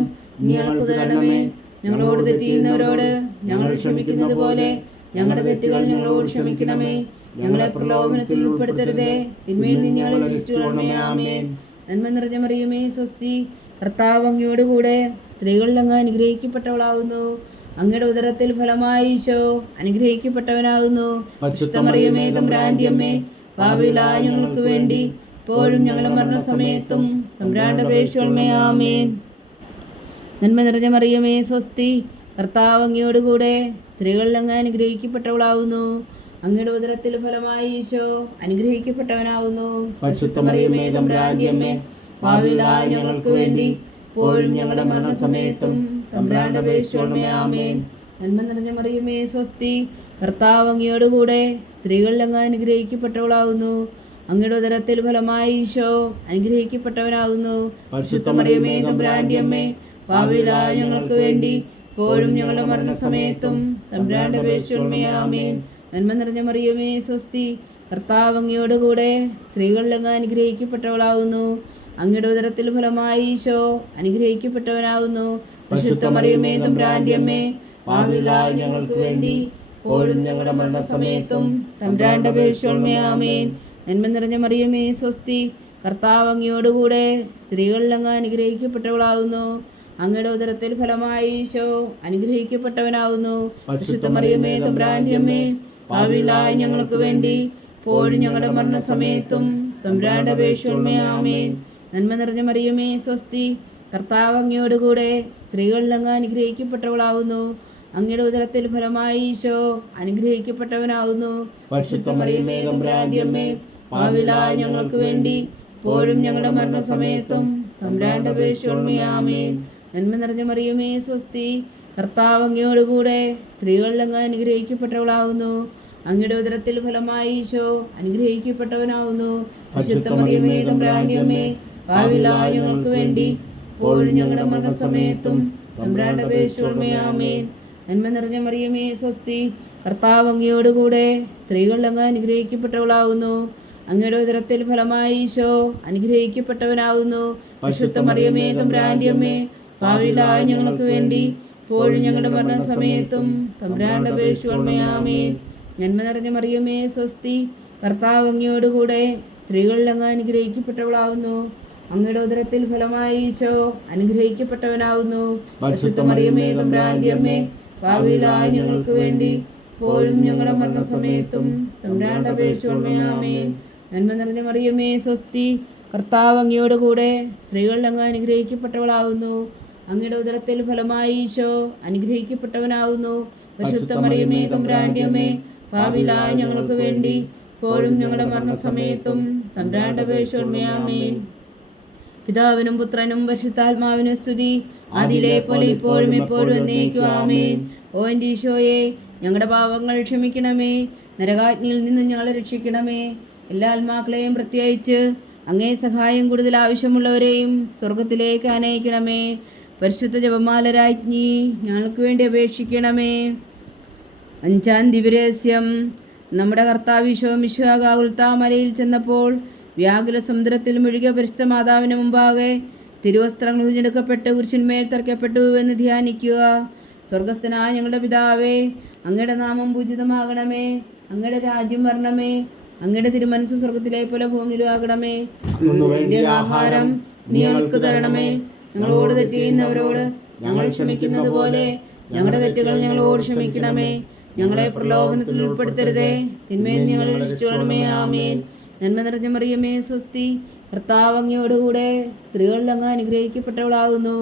ഞങ്ങൾക്ക് തരണമേ. ഞങ്ങളോട് തെറ്റ് ചെയ്യുന്നവരോട് ഞങ്ങൾ ക്ഷമിക്കുന്നത് പോലെ ഞങ്ങളുടെ തെറ്റുകൾ ഞങ്ങളോട് ക്ഷമിക്കണമേ. ഞങ്ങളെ പ്രലോഭനത്തിൽ ഉൾപ്പെടുത്തരുതേ, തിന്മയിൽ നിന്ന് ഞങ്ങളെ രക്ഷിച്ചുകൊള്ളണമേ. ആമേൻ. നന്മ നിറഞ്ഞ മറിയമേ, സ്വസ്തി. കർത്താവ് അങ്ങയോട് കൂടെ സ്ത്രീകളിൽ അങ്ങ് അനുഗ്രഹിക്കപ്പെട്ടവളാകുന്നു. അങ്ങയുടെ ഉദരത്തിൽ ഫലമായി ഈശോ അനുഗ്രഹിക്കപ്പെട്ടവനാകുന്നു. പരിശുദ്ധ മറിയമേ, തമ്പുരാന്റെ അമ്മേ, പാപികളായ ഞങ്ങൾക്ക് വേണ്ടി ഇപ്പോഴും ഞങ്ങളുടെ മരണസമയത്തും തമ്പുരാന്റെ അപേക്ഷിച്ചുകൊള്ളണമേ. ആമേൻ. നന്മ നിറഞ്ഞ മറിയമേ, സ്വസ്തി. കർത്താവ് അങ്ങയോട് കൂടെ സ്ത്രീകളിൽ അങ്ങ് അനുഗ്രഹിക്കപ്പെട്ടവളാകുന്നു. അങ്ങയുടെ ഉദരത്തിൽ ഫലമായി ഈശോ അനുഗ്രഹിക്കപ്പെട്ടവനാകുന്നു. പരിശുദ്ധ മറിയമേ, തമ്പുരാന്റെ അമ്മേ, പാപികളായ ഞങ്ങൾക്ക് വേണ്ടി ഇപ്പോഴും ഞങ്ങളുടെ മരണസമയത്തും തമ്പുരാന്റെ അപേക്ഷിച്ചുകൊള്ളണമേ. ആമേൻ. നന്മ നിറഞ്ഞ മറിയമേ, സ്വസ്തി. കർത്താവ് അങ്ങയോട് കൂടെ സ്ത്രീകളിൽ അങ്ങ് അനുഗ്രഹിക്കപ്പെട്ടവളാകുന്നു. അങ്ങയുടെ ഉദരത്തിൽ ഫലമായി ഈശോ അനുഗ്രഹിക്കപ്പെട്ടവനാകുന്നു. പരിശുദ്ധ മറിയമേ, തമ്പുരാന്റെ അമ്മേ, പാപികളായ ഞങ്ങൾക്ക് വേണ്ടി ഇപ്പോഴും ഞങ്ങളുടെ മരണസമയത്തും തമ്പുരാന്റെ അപേക്ഷിച്ചുകൊള്ളണമേ. ആമേൻ. നന്മ നിറഞ്ഞ മറിയമേ, സ്വസ്തി. കർത്താവ് അങ്ങയോട് കൂടെ സ്ത്രീകളിൽ അങ്ങ് അനുഗ്രഹിക്കപ്പെട്ടവളാകുന്നു. അങ്ങയുടെ ഉദരത്തിൽ ഫലമായി ഈശോ അനുഗ്രഹിക്കപ്പെട്ടവനാകുന്നു. പരിശുദ്ധ മറിയമേ, തമ്പുരാന്റെ അമ്മേ, പാപികളായ ഞങ്ങൾക്ക് വേണ്ടി ഇപ്പോഴും ഞങ്ങളുടെ മരണസമയത്തും തമ്പുരാന്റെ അപേക്ഷിച്ചുകൊള്ളണമേ. ആമേൻ. നന്മ നിറഞ്ഞ മറിയമേ, സ്വസ്തി. കർത്താവ് അങ്ങയോട് കൂടെ സ്ത്രീകളിൽ അങ്ങ് അനുഗ്രഹിക്കപ്പെട്ടവളാകുന്നു. അങ്ങയുടെ ഉദരത്തിൽ ഫലമായി ഈശോ അനുഗ്രഹിക്കപ്പെട്ടവനാകുന്നു. പരിശുദ്ധ മറിയമേ, തമ്പുരാന്റെ അമ്മേ, പാപികളായ ഞങ്ങൾക്ക് വേണ്ടി ഇപ്പോഴും ഞങ്ങളുടെ മരണസമയത്തും തമ്പുരാന്റെ അപേക്ഷിച്ചുകൊള്ളണമേ. ആമേൻ. നന്മ നിറഞ്ഞ മറിയമേ, സ്വസ്തി. കർത്താവ് അങ്ങയോട് കൂടെ സ്ത്രീകളിൽ അങ്ങ് അനുഗ്രഹിക്കപ്പെട്ടവളാകുന്നു. അങ്ങയുടെ ഉദരത്തിൽ ഫലമായി ഈശോ അനുഗ്രഹിക്കപ്പെട്ടവനാകുന്നു. പരിശുദ്ധ മറിയമേ, തമ്പുരാന്റെ അമ്മേ, പാപികളായ ഞങ്ങൾക്ക് വേണ്ടി ഇപ്പോഴും ഞങ്ങളുടെ മരണസമയത്തും തമ്പുരാന്റെ അപേക്ഷിച്ചുകൊള്ളണമേ. ആമേൻ. നന്മ നിറഞ്ഞ മറിയമേ, സ്വസ്തി. കർത്താവ് അങ്ങയോട് കൂടെ സ്ത്രീകളിൽ അങ്ങ് അനുഗ്രഹിക്കപ്പെട്ടവളാകുന്നു. അങ്ങയുടെ ഉദരത്തിൽ ഫലമായി ഈശോ അനുഗ്രഹിക്കപ്പെട്ടവനാകുന്നു. പരിശുദ്ധ മറിയമേ, തമ്പുരാന്റെ അമ്മേ, പാപികളായ ഞങ്ങൾക്ക് വേണ്ടി ഇപ്പോഴും ഞങ്ങളുടെ മരണസമയത്തും തമ്പുരാന്റെ അപേക്ഷിച്ചുകൊള്ളണമേ. ആമേൻ. നന്മ നിറഞ്ഞ മറിയമേ, സ്വസ്തി. കർത്താവ് അങ്ങയോട് കൂടെ സ്ത്രീകളിൽ അങ്ങ് അനുഗ്രഹിക്കപ്പെട്ടവളാകുന്നു. അങ്ങയുടെ ഉദരത്തിൽ ഫലമായി ഈശോ അനുഗ്രഹിക്കപ്പെട്ടവനാകുന്നു. പരിശുദ്ധ മറിയമേ, തമ്പുരാന്റെ അമ്മേ, പാപികളായ ഞങ്ങൾക്ക് വേണ്ടി ഇപ്പോഴും ഞങ്ങളുടെ മരണസമയത്തും തമ്പുരാന്റെ അപേക്ഷിച്ചുകൊള്ളണമേ. ആമേൻ. നന്മ നിറഞ്ഞ മറിയമേ, സ്വസ്തി. കർത്താവ് അങ്ങയോട് കൂടെ സ്ത്രീകളിൽ അങ്ങ് അനുഗ്രഹിക്കപ്പെട്ടവളാകുന്നു. അങ്ങയുടെ ഉദരത്തിൽ ഫലമായി ഈശോ അനുഗ്രഹിക്കപ്പെട്ടവനാകുന്നു. പരിശുദ്ധ മറിയമേ, തമ്പുരാന്റെ അമ്മേ, പാപികളായ ഞങ്ങൾക്ക് വേണ്ടി ഇപ്പോഴും ഞങ്ങളുടെ മരണസമയത്തും തമ്പുരാന്റെ അപേക്ഷിച്ചുകൊള്ളണമേ. ആമേൻ. നന്മ നിറഞ്ഞ മറിയമേ, സ്വസ്തി. കർത്താവ് അങ്ങയോട് കൂടെ സ്ത്രീകളിൽ അങ്ങ് അനുഗ്രഹിക്കപ്പെട്ടവളാകുന്നു. അങ്ങയുടെ ഉദരത്തിൽ ഫലമായി ഈശോ അനുഗ്രഹിക്കപ്പെട്ടവനാകുന്നു. പരിശുദ്ധ മറിയമേ, തമ്പുരാന്റെ അമ്മേ, പാപികളായ ഞങ്ങൾക്ക് വേണ്ടി ഇപ്പോഴും ഞങ്ങളുടെ മരണസമയത്തും തമ്പുരാന്റെ അപേക്ഷിച്ചുകൊള്ളണമേ. ആമേൻ. പിതാവിനും പുത്രനും പരിശുദ്ധാത്മാവിനും സ്തുതി, ആദിയിലെ പോലെ ഇപ്പോഴും എപ്പോഴും എന്നേക്കും. ആമേൻ. ഓ എൻ്റെ ഈശോയെ, ഞങ്ങളുടെ പാപങ്ങൾ ക്ഷമിക്കണമേ. നരകാഗ്നിയിൽ നിന്ന് ഞങ്ങളെ രക്ഷിക്കണമേ. എല്ലാ ആത്മാക്കളെയും പ്രത്യേകിച്ച് അങ്ങേ സഹായം കൂടുതൽ ആവശ്യമുള്ളവരെയും സ്വർഗത്തിലേക്ക് അനയിക്കണമേ. പരിശുദ്ധ ജപമാല രാജ്ഞി, ഞങ്ങൾക്ക് വേണ്ടി അപേക്ഷിക്കണമേ. 5-ാം ദിവ്യരഹസ്യം. നമ്മുടെ കർത്താവ് ഈശോ മിശിഹാ ഗാഗുൽത്താമലയിൽ ചെന്നപ്പോൾ വ്യാകുല സമുദ്രത്തിൽ മുഴുകിയ പരിശുദ്ധ മാതാവിന് മുമ്പാകെ തിരുവസ്ത്രങ്ങൾ ഉരിഞ്ഞെടുക്കപ്പെട്ട് കുരിശിന്മേൽ തറയ്ക്കപ്പെട്ടു എന്ന് ധ്യാനിക്കുക. സ്വർഗസ്ഥനായ ഞങ്ങളുടെ പിതാവേ, അങ്ങയുടെ നാമം പൂജിതമാകണമേ. അങ്ങയുടെ രാജ്യം വരണമേ. അങ്ങയുടെ തിരുമനസ് സ്വർഗത്തിലെ പോലെ ഭൂമിയിലും ആകണമേ. വേണ്ടിയ ആഹാരം നീ ഞങ്ങൾക്ക് തരണമേ. ഞങ്ങളോട് തെറ്റ് ചെയ്യുന്നവരോട് ഞങ്ങൾ ക്ഷമിക്കുന്നത് പോലെ ഞങ്ങളുടെ തെറ്റുകൾ ഞങ്ങളോട് ക്ഷമിക്കണമേ. ഞങ്ങളെ പ്രലോഭനത്തിൽ ഉൾപ്പെടുത്തരുതേ, തിന്മയിൽ ഞങ്ങൾ രക്ഷിച്ചുകൊള്ളണമേ. ആമേൻ. നന്മ നിറഞ്ഞ മറിയമേ, സ്വസ്തി. കർത്താവ് അങ്ങയോട് കൂടെ സ്ത്രീകളിൽ അങ്ങ് അനുഗ്രഹിക്കപ്പെട്ടവളാകുന്നു.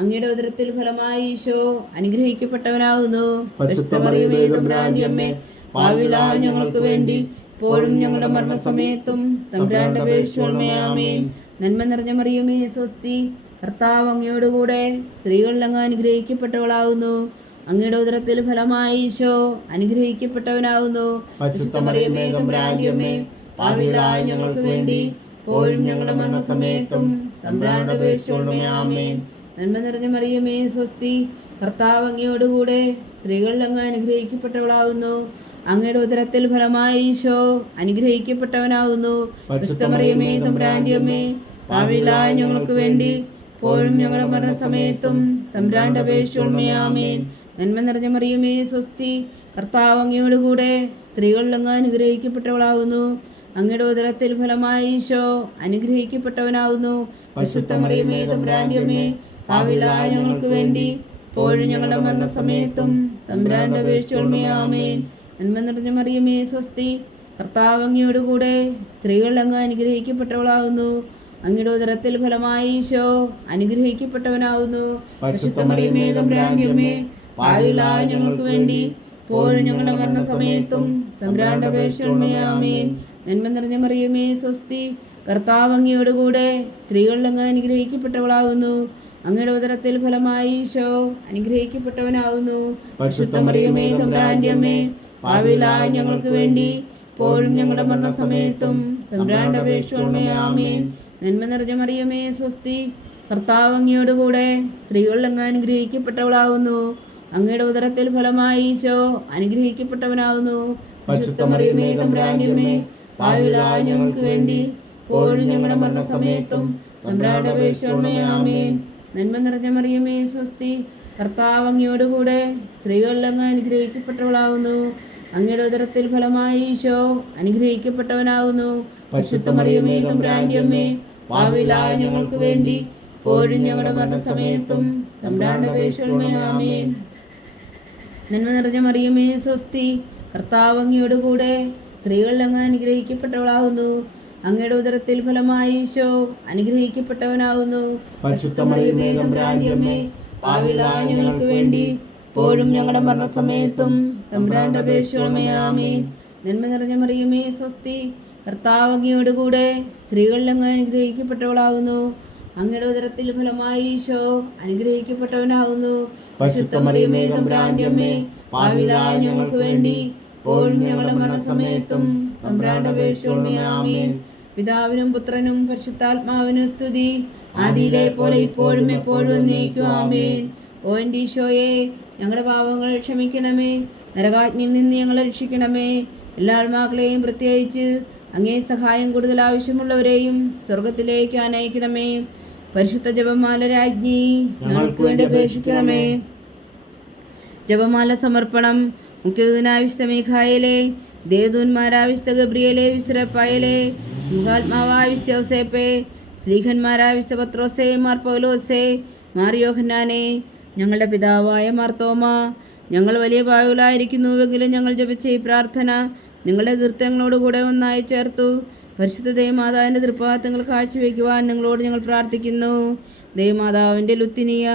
അങ്ങയുടെ ഉദരത്തിൽ ഫലമായി ഈശോ അനുഗ്രഹിക്കപ്പെട്ടവനാകുന്നു. പരിശുദ്ധ മറിയമേ, തമ്പുരാന്റെ അമ്മേ, പാപികളായ ഞങ്ങൾക്ക് വേണ്ടി ഇപ്പോഴും ഞങ്ങളുടെ മരണസമയത്തും തമ്പുരാന്റെ അപേക്ഷിച്ചുകൊള്ളണമേ. ആമേൻ. നന്മ നിറഞ്ഞ മറിയമേ സ്വസ്തി, കർത്താവ് അങ്ങയോടുകൂടെ സ്ത്രീകളിൽ അങ്ങ് അനുഗ്രഹിക്കപ്പെട്ടവളാകുന്നു. അങ്ങയുടെ ഉദരത്തിൽ ഫലമായി ഈശോ അനുഗ്രഹിക്കപ്പെട്ടവനാകുന്നു. പരിശുദ്ധ മറിയമേ തമ്പുരാന്റെ അമ്മേ, പാപികളായ ഞങ്ങൾക്ക് വേണ്ടി ഇപ്പോഴും ഞങ്ങളുടെ മരണസമയത്തും തമ്പുരാന്റെ അപേക്ഷിച്ചുകൊള്ളണമേ. ആമേൻ. നന്മ നിറഞ്ഞ മറിയമേ സ്വസ്തി, കർത്താവ് അങ്ങയോടുകൂടെ സ്ത്രീകളിൽ അങ്ങ് അനുഗ്രഹിക്കപ്പെട്ടവളാകുന്നു. അങ്ങയുടെ ഉദരത്തിൽ ഫലമായി ഈശോ അനുഗ്രഹിക്കപ്പെട്ടവനാകുന്നു. പരിശുദ്ധ മറിയമേ തമ്പുരാന്റെ അമ്മേ, പാപികളായ ഞങ്ങൾക്ക് വേണ്ടി ഇപ്പോഴും ഞങ്ങളുടെ മരണസമയത്തും തമ്പുരാന്റെ അപേക്ഷിച്ചുകൊള്ളണമേ. ആമേൻ. നന്മ നിറഞ്ഞ മറിയമേ സ്വസ്തി, കർത്താവ് അങ്ങയോടുകൂടെ സ്ത്രീകളിൽ അങ്ങ് അനുഗ്രഹിക്കപ്പെട്ടവളാകുന്നു. അങ്ങയുടെ ഉദരത്തിൽ ഫലമായി ഈശോ അനുഗ്രഹിക്കപ്പെട്ടവനാകുന്നു. പരിശുദ്ധ മറിയമേ തമ്പുരാന്റെ അമ്മേ, പാപികളായ ഞങ്ങൾക്ക് വേണ്ടി ഇപ്പോഴും ഞങ്ങളുടെ മരണസമയത്തും തമ്പുരാന്റെ അപേക്ഷിച്ചുകൊള്ളണമേ. ആമേൻ. നന്മ നിറഞ്ഞ മറിയമേ സ്വസ്തി, കർത്താവ് അങ്ങയോടുകൂടെ സ്ത്രീകളിൽ അങ്ങ് അനുഗ്രഹിക്കപ്പെട്ടവളാകുന്നു. അങ്ങയുടെ ഉദരത്തിൽ ഫലമായി ഈശോ അനുഗ്രഹിക്കപ്പെട്ടവനാകുന്നു. പരിശുദ്ധ മറിയമേ തമ്പുരാന്റെ അമ്മേ, പാപികളായ ഞങ്ങൾക്ക് വേണ്ടി ഇപ്പോഴും ഞങ്ങളുടെ മരണസമയത്തും തമ്പുരാന്റെ അപേക്ഷിച്ചുകൊള്ളണമേ. ആമേൻ. നന്മ നിറഞ്ഞ മറിയമേ സ്വസ്തി, കർത്താവ് അങ്ങയോടുകൂടെ സ്ത്രീകളിൽ അങ്ങ് അനുഗ്രഹിക്കപ്പെട്ടവളാകുന്നു. അങ്ങയുടെ ഉദരത്തിൽ ഫലമായി ഈശോ അനുഗ്രഹിക്കപ്പെട്ടവനാകുന്നു. പരിശുദ്ധ മറിയമേ തമ്പുരാന്റെ അമ്മേ, പാപികളായ ഞങ്ങൾക്ക് വേണ്ടി ഇപ്പോഴും ഞങ്ങളുടെ മരണസമയത്തും തമ്പുരാന്റെ അപേക്ഷിച്ചുകൊള്ളണമേ. ആമേൻ. നന്മ നിറഞ്ഞ മറിയമേ സ്വസ്തി, കർത്താവ് അങ്ങയോടുകൂടെ സ്ത്രീകളിൽ അങ്ങ് അനുഗ്രഹിക്കപ്പെട്ടവളാകുന്നു. അങ്ങയുടെ ഉദരത്തിൽ ഫലമായി ഈശോ അനുഗ്രഹിക്കപ്പെട്ടവനാകുന്നു. പരിശുദ്ധ മറിയമേ തമ്പുരാന്റെ അമ്മേ, പാപികളായ ഞങ്ങൾക്ക് വേണ്ടി ഇപ്പോഴും ഞങ്ങളുടെ മരണസമയത്തും തമ്പുരാന്റെ അപേക്ഷിച്ചുകൊള്ളണമേ. ആമേൻ. നന്മ നിറഞ്ഞ മറിയമേ സ്വസ്തി, കർത്താവ് അങ്ങയോടുകൂടെ സ്ത്രീകളിൽ അങ്ങ് അനുഗ്രഹിക്കപ്പെട്ടവളാകുന്നു. അങ്ങയുടെ ഉദരത്തിൽ ഫലമായി ഈശോ അനുഗ്രഹിക്കപ്പെട്ടവനാകുന്നു. പരിശുദ്ധ മറിയമേ തമ്പുരാന്റെ അമ്മേ, പാപികളായ ഞങ്ങൾക്ക് വേണ്ടി ഇപ്പോഴും ഞങ്ങളുടെ മരണസമയത്തും തമ്പുരാന്റെ അപേക്ഷിച്ചുകൊള്ളണമേ. ആമേൻ. നന്മ നിറഞ്ഞ മറിയമേ സ്വസ്തി, കർത്താവ് അങ്ങയോടുകൂടെ സ്ത്രീകളിൽ അങ്ങ് അനുഗ്രഹിക്കപ്പെട്ടവളാകുന്നു. അങ്ങയുടെ ഉദരത്തിൽ ഫലമായി ഈശോ അനുഗ്രഹിക്കപ്പെട്ടവനാകുന്നു. പരിശുദ്ധ മറിയമേ തമ്പുരാന്റെ അമ്മേ, പാപികളായ ഞങ്ങൾക്ക് വേണ്ടി ഇപ്പോഴും ഞങ്ങളുടെ മരണസമയത്തും തമ്പുരാന്റെ അപേക്ഷിച്ചുകൊള്ളണമേ. ആമേൻ. നന്മ നിറഞ്ഞ മറിയമേ സ്വസ്തി, കർത്താവ് അങ്ങയോടുകൂടെ സ്ത്രീകളിൽ അങ്ങ് അനുഗ്രഹിക്കപ്പെട്ടവളാകുന്നു. അങ്ങയുടെ ഉദരത്തിൽ ഫലമായി ഈശോ അനുഗ്രഹിക്കപ്പെട്ടവനാകുന്നു. പരിശുദ്ധ മറിയമേ തമ്പുരാന്റെ അമ്മേ, പാപികളായ ഞങ്ങൾക്ക് വേണ്ടി ഇപ്പോഴും ഞങ്ങളുടെ മരണസമയത്തും തമ്പുരാന്റെ അപേക്ഷിച്ചുകൊള്ളണമേ. ആമേൻ. പിതാവിനും പുത്രനും പരിശുദ്ധാത്മാവിനും സ്തുതി, ആദിയിലെ പോലെ ഇപ്പോഴും എപ്പോഴും എന്നേക്കും. ആമേൻ. ഓ എൻ്റെ ഈശോയെ, ഞങ്ങളുടെ പാപങ്ങൾ ക്ഷമിക്കണമേ, നരകാജ്ഞയിൽ നിന്ന് ഞങ്ങളെ രക്ഷിക്കണമേ. എല്ലാ ആത്മാക്കളെയും പ്രത്യേകിച്ച് അങ്ങേ സഹായം കൂടുതൽ ആവശ്യമുള്ളവരെയും സ്വർഗത്തിലേക്ക് അനയിക്കണമേ. പരിശുദ്ധ ജപമാല രാജ്ഞി, ഞങ്ങൾക്ക് വേണ്ടി അപേക്ഷിക്കണമേ. ജപമാല സമർപ്പണം. മുഖ്യദൂതനായ വിശുദ്ധ മീഖായേലേ, ദേവദൂതന്മാരായ വിശുദ്ധ ഗബ്രിയേലേ, വിശുദ്ധ റഫായേലേ, മുഖാത്മാവായ വിശുദ്ധ ഔസേപ്പേ, സ്ലീഹന്മാരായ വിശുദ്ധ പത്രോസേ, മാർ പൗലോസേ, മാർ യോഹന്നാനേ, ഞങ്ങളുടെ പിതാവായ മാർത്തോമ, ഞങ്ങൾ വലിയ പാപികളായിരിക്കുന്നുവെങ്കിലും ഞങ്ങൾ ജപിച്ച ഈ പ്രാർത്ഥന നിങ്ങളുടെ കീർത്തനങ്ങളോടുകൂടെ ഒന്നായി ചേർത്തു പരിശുദ്ധ ദൈവമാതാവിൻ്റെ തൃപ്പാദങ്ങൾ കാഴ്ചവെക്കുവാൻ നിങ്ങളോട് ഞങ്ങൾ പ്രാർത്ഥിക്കുന്നു. ദൈവമാതാവിൻ്റെ ലുത്തിനിയ,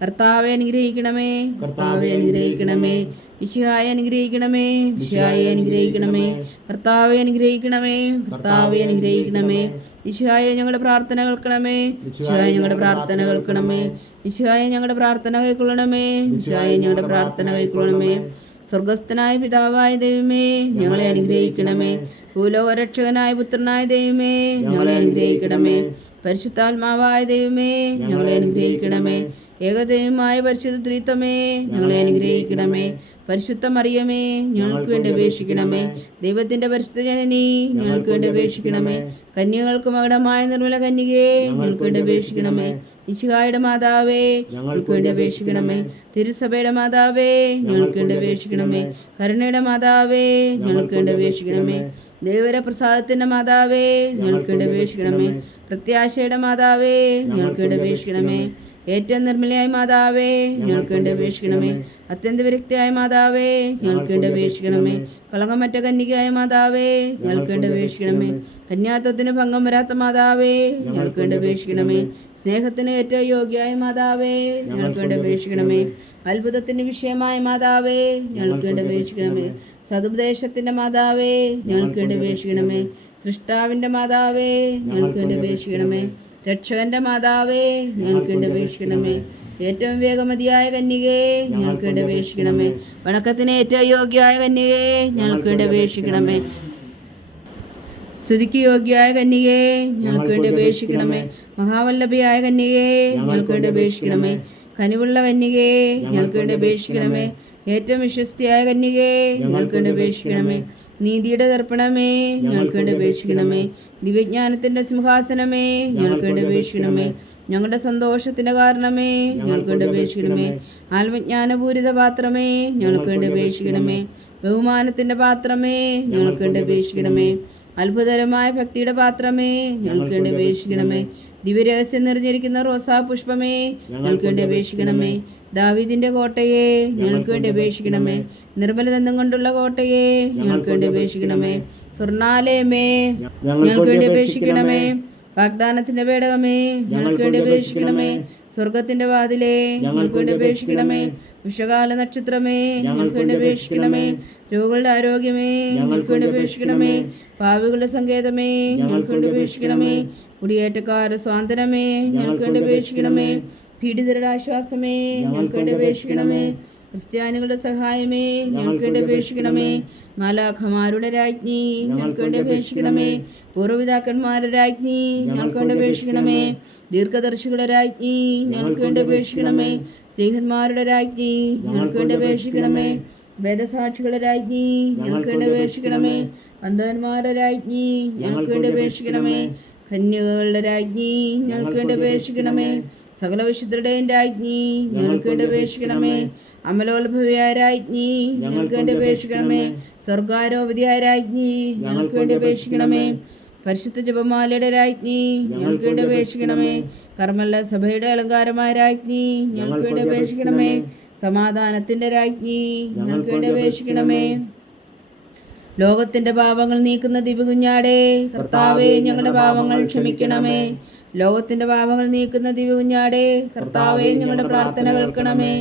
കർത്താവെ അനുഗ്രഹിക്കണമേ, കർത്താവെ അനുഗ്രഹിക്കണമേ. മിശിഹായെ അനുഗ്രഹിക്കണമേ, മിശിഹായെ അനുഗ്രഹിക്കണമേ. കർത്താവെ അനുഗ്രഹിക്കണമേ, കർത്താവെ അനുഗ്രഹിക്കണമേ. മിശിഹായെ ഞങ്ങളുടെ പ്രാർത്ഥന കേൾക്കണമേ, മിശിഹായെ ഞങ്ങളുടെ പ്രാർത്ഥന കേൾക്കണമേ. മിശിഹായെ ഞങ്ങളുടെ പ്രാർത്ഥന കൈക്കൊള്ളണമേ, മിശിഹായെ ഞങ്ങളുടെ പ്രാർത്ഥന കൈക്കൊള്ളണമേ. സ്വർഗസ്ഥനായ പിതാവായ ദൈവമേ, ഞങ്ങളെ അനുഗ്രഹിക്കണമേ. ഭൂലോകരക്ഷകനായ പുത്രനായ ദൈവമേ, ഞങ്ങളെ അനുഗ്രഹിക്കണമേ. പരിശുദ്ധാത്മാവായ ദൈവമേ, ഞങ്ങളെ അനുഗ്രഹിക്കണമേ. ഏകദൈവമായ പരിശുദ്ധ ത്രിത്വമേ, ഞങ്ങളെ അനുഗ്രഹിക്കണമേ. പരിശുദ്ധ മറിയമേ, ഞങ്ങൾക്ക് വേണ്ടി അപേക്ഷിക്കണമേ. ദൈവത്തിൻ്റെ പരിശുദ്ധ ജനനി, ഞങ്ങൾക്ക് വേണ്ടി അപേക്ഷിക്കണമേ. കന്യകൾക്ക് മകുടമായ നിർമ്മല കന്യകയെ, ഞങ്ങൾക്ക് വേണ്ടി അപേക്ഷിക്കണമേ. മിശിഹായുടെ മാതാവേ, ഞങ്ങൾക്ക് വേണ്ടി അപേക്ഷിക്കണമേ. തിരുസഭയുടെ മാതാവേ, ഞങ്ങൾക്ക് വേണ്ടി അപേക്ഷിക്കണമേ. കരുണയുടെ മാതാവേ, ഞങ്ങൾക്ക് വേണ്ടി അപേക്ഷിക്കണമേ. ദൈവര പ്രസാദത്തിൻ്റെ മാതാവേ, ഞങ്ങൾക്ക് വേണ്ടി അപേക്ഷിക്കണമേ. പ്രത്യാശയുടെ മാതാവേ, ഞങ്ങൾക്ക് വേണ്ടി അപേക്ഷിക്കണമേ. ഏറ്റവും നിർമ്മലയായ മാതാവേ, ഞങ്ങൾക്ക് വേണ്ടി അപേക്ഷിക്കണമേ. അത്യന്ത വിരക്തിയായ മാതാവേ, ഞങ്ങൾക്ക് വേണ്ടി അപേക്ഷിക്കണമേ. കളങ്കമറ്റ കന്യകയായ മാതാവേ, ഞങ്ങൾക്ക് വേണ്ടി അപേക്ഷിക്കണമേ. കന്യാത്വത്തിന് ഭംഗം വരാത്ത മാതാവേ, ഞങ്ങൾക്ക് വേണ്ടി അപേക്ഷിക്കണമേ. സ്നേഹത്തിന് ഏറ്റവും യോഗ്യമായ മാതാവേ, ഞങ്ങൾക്ക് വേണ്ടി അപേക്ഷിക്കണമേ. അത്ഭുതത്തിന് വിഷയമായ മാതാവേ, ഞങ്ങൾക്ക് വേണ്ടി അപേക്ഷിക്കണമേ. സതുപദേശത്തിന്റെ മാതാവേ, ഞങ്ങൾക്ക് വേണ്ടി അപേക്ഷിക്കണമേ. സൃഷ്ടാവിന്റെ മാതാവേ, ഞങ്ങൾക്ക് വേണ്ടി അപേക്ഷിക്കണമേ. രക്ഷകന്റെ മാതാവേ, ഞങ്ങൾക്ക് വേണ്ടി അപേക്ഷിക്കണമേ. ഏറ്റവും വേഗമതിയായ കന്യകേ, ഞങ്ങൾക്ക് വേണ്ടി അപേക്ഷിക്കണമേ. വണക്കത്തിന് ഏറ്റവും യോഗ്യമായ കന്യകേ, ഞങ്ങൾക്ക് വേണ്ടി അപേക്ഷിക്കണമേ. സ്തുതിക്ക് യോഗ്യയായ കന്യകേ, ഞങ്ങൾക്ക് വേണ്ടി അപേക്ഷിക്കണമേ. മഹാവല്ലഭയായ കന്യകേ, ഞങ്ങൾക്ക് വേണ്ടി അപേക്ഷിക്കണമേ. കനിവുള്ള കന്യകേ, ഞങ്ങൾക്ക് വേണ്ടി അപേക്ഷിക്കണമേ. ഏറ്റവും വിശ്വസ്തയായ കന്യകേ, ഞങ്ങൾക്ക് വേണ്ടി അപേക്ഷിക്കണമേ. നീതിയുടെ ദർപ്പണമേ, ഞങ്ങൾക്ക് വേണ്ടി അപേക്ഷിക്കണമേ. ദിവ്യജ്ഞാനത്തിന്റെ സിംഹാസനമേ, ഞങ്ങൾക്ക് വേണ്ടി അപേക്ഷിക്കണമേ. ഞങ്ങളുടെ സന്തോഷത്തിന്റെ കാരണമേ, ഞങ്ങൾക്ക് വേണ്ടി അപേക്ഷിക്കണമേ. ആത്മജ്ഞാനപൂരിത പാത്രമേ, ഞങ്ങൾക്ക് വേണ്ടി അപേക്ഷിക്കണമേ. ബഹുമാനത്തിന്റെ പാത്രമേ, ഞങ്ങൾക്ക് വേണ്ടി അപേക്ഷിക്കണമേ. അത്ഭുതകരമായ ഭക്തിയുടെ പാത്രമേ, ഞങ്ങൾക്ക് വേണ്ടി അപേക്ഷിക്കണമേ. ദിവ്യരഹസ്യം നിറഞ്ഞിരിക്കുന്ന റോസാ പുഷ്പമേ, ഞങ്ങൾക്ക് വേണ്ടി അപേക്ഷിക്കണമേ. ദാവീദിന്റെ കോട്ടയെ, ഞങ്ങൾക്ക് വേണ്ടി അപേക്ഷിക്കണമേ. നിർമ്മലദന്തം കൊണ്ടുള്ള കോട്ടയെ, ഞങ്ങൾക്ക് വേണ്ടി അപേക്ഷിക്കണമേ. സ്വർണ്ണാലയമേ, ഞങ്ങൾക്ക് വേണ്ടി അപേക്ഷിക്കണമേ. വാഗ്ദാനത്തിന്റെ പേടകമേ, ഞങ്ങൾക്ക് വേണ്ടി അപേക്ഷിക്കണമേ. സ്വർഗത്തിന്റെ വാതിലേ, ഞങ്ങൾക്ക് വേണ്ടി അപേക്ഷിക്കണമേ. വിഷകാല നക്ഷത്രമേ, ഞങ്ങൾക്ക് വേണ്ടി അപേക്ഷിക്കണമേ. രോഗികളുടെ ആരോഗ്യമേ, ഞങ്ങൾക്ക് വേണ്ടി അപേക്ഷിക്കണമേ. പാവികളുടെ സങ്കേതമേ, ഞങ്ങൾക്ക് വേണ്ടി അപേക്ഷിക്കണമേ. കുടിയേറ്റക്കാരുടെ സ്വാതന്ത്ര്യമേ, ഞങ്ങൾക്ക് വേണ്ടി അപേക്ഷിക്കണമേ. പീഡിതരുടെ ആശ്വാസമേ, ഞങ്ങൾക്ക് വേണ്ടി അപേക്ഷിക്കണമേ. ക്രിസ്ത്യാനികളുടെ സഹായമേ, ഞങ്ങൾക്ക് വേണ്ടി അപേക്ഷിക്കണമേ. മാലാഖമാരുടെ രാജ്ഞി, ഞങ്ങൾക്ക് വേണ്ടി അപേക്ഷിക്കണമേ. പൂർവ്വപിതാക്കന്മാരുടെ രാജ്ഞി, ഞങ്ങൾക്ക് വേണ്ടി അപേക്ഷിക്കണമേ. ദീർഘദർശികളുടെ രാജ്ഞി, ഞങ്ങൾക്ക് വേണ്ടി അപേക്ഷിക്കണമേ. സ്ത്രീഹന്മാരുടെ രാജ്ഞി, ഞങ്ങൾക്ക് വേണ്ടി അപേക്ഷിക്കണമേ. വേദസാക്ഷികളുടെ രാജ്ഞി, ഞങ്ങൾക്ക് വേണ്ടി അപേക്ഷിക്കണമേ. അന്ധന്മാരുടെ രാജ്ഞി, ഞങ്ങൾക്ക് വേണ്ടി അപേക്ഷിക്കണമേ. കന്യകകളുടെ രാജ്ഞി, ഞങ്ങൾക്ക് വേണ്ടി അപേക്ഷിക്കണമേ. സകല വിശുദ്ധരുടെയും രാജ്ഞി, ഞങ്ങൾക്ക് വേണ്ടി അപേക്ഷിക്കണമേ. അമലോത്ഭവിയായ രാജ്ഞി, ഞങ്ങൾക്ക് വേണ്ടി അപേക്ഷിക്കണമേ. സ്വർഗാരോപതിയായ രാജ്ഞി, ഞങ്ങൾക്ക് വേണ്ടി അപേക്ഷിക്കണമേ. പരിശുദ്ധ ജപമാലയുടെ രാജ്ഞി, ഞങ്ങൾക്ക് വേണ്ടി അപേക്ഷിക്കണമേ. കർമ്മല സഭയുടെ അലങ്കാരമായ രാജ്ഞി, ഞങ്ങൾക്ക് വേണ്ടി അപേക്ഷിക്കണമേ. സമാധാനത്തിന്റെ രാജ്ഞി, ഞങ്ങൾക്ക് വേണ്ടി അപേക്ഷിക്കണമേ. ലോകത്തിന്റെ പാപങ്ങൾ നീക്കുന്ന ദിവ്യകുഞ്ഞാടേ, കർത്താവേ ഞങ്ങളുടെ പാപങ്ങൾ ക്ഷമിക്കണമേ. ലോകത്തിന്റെ പാപങ്ങൾ നീക്കുന്ന ദിവ്യകുഞ്ഞാടേ, കർത്താവേ ഞങ്ങളുടെ പ്രാർത്ഥന കേൾക്കണമേ.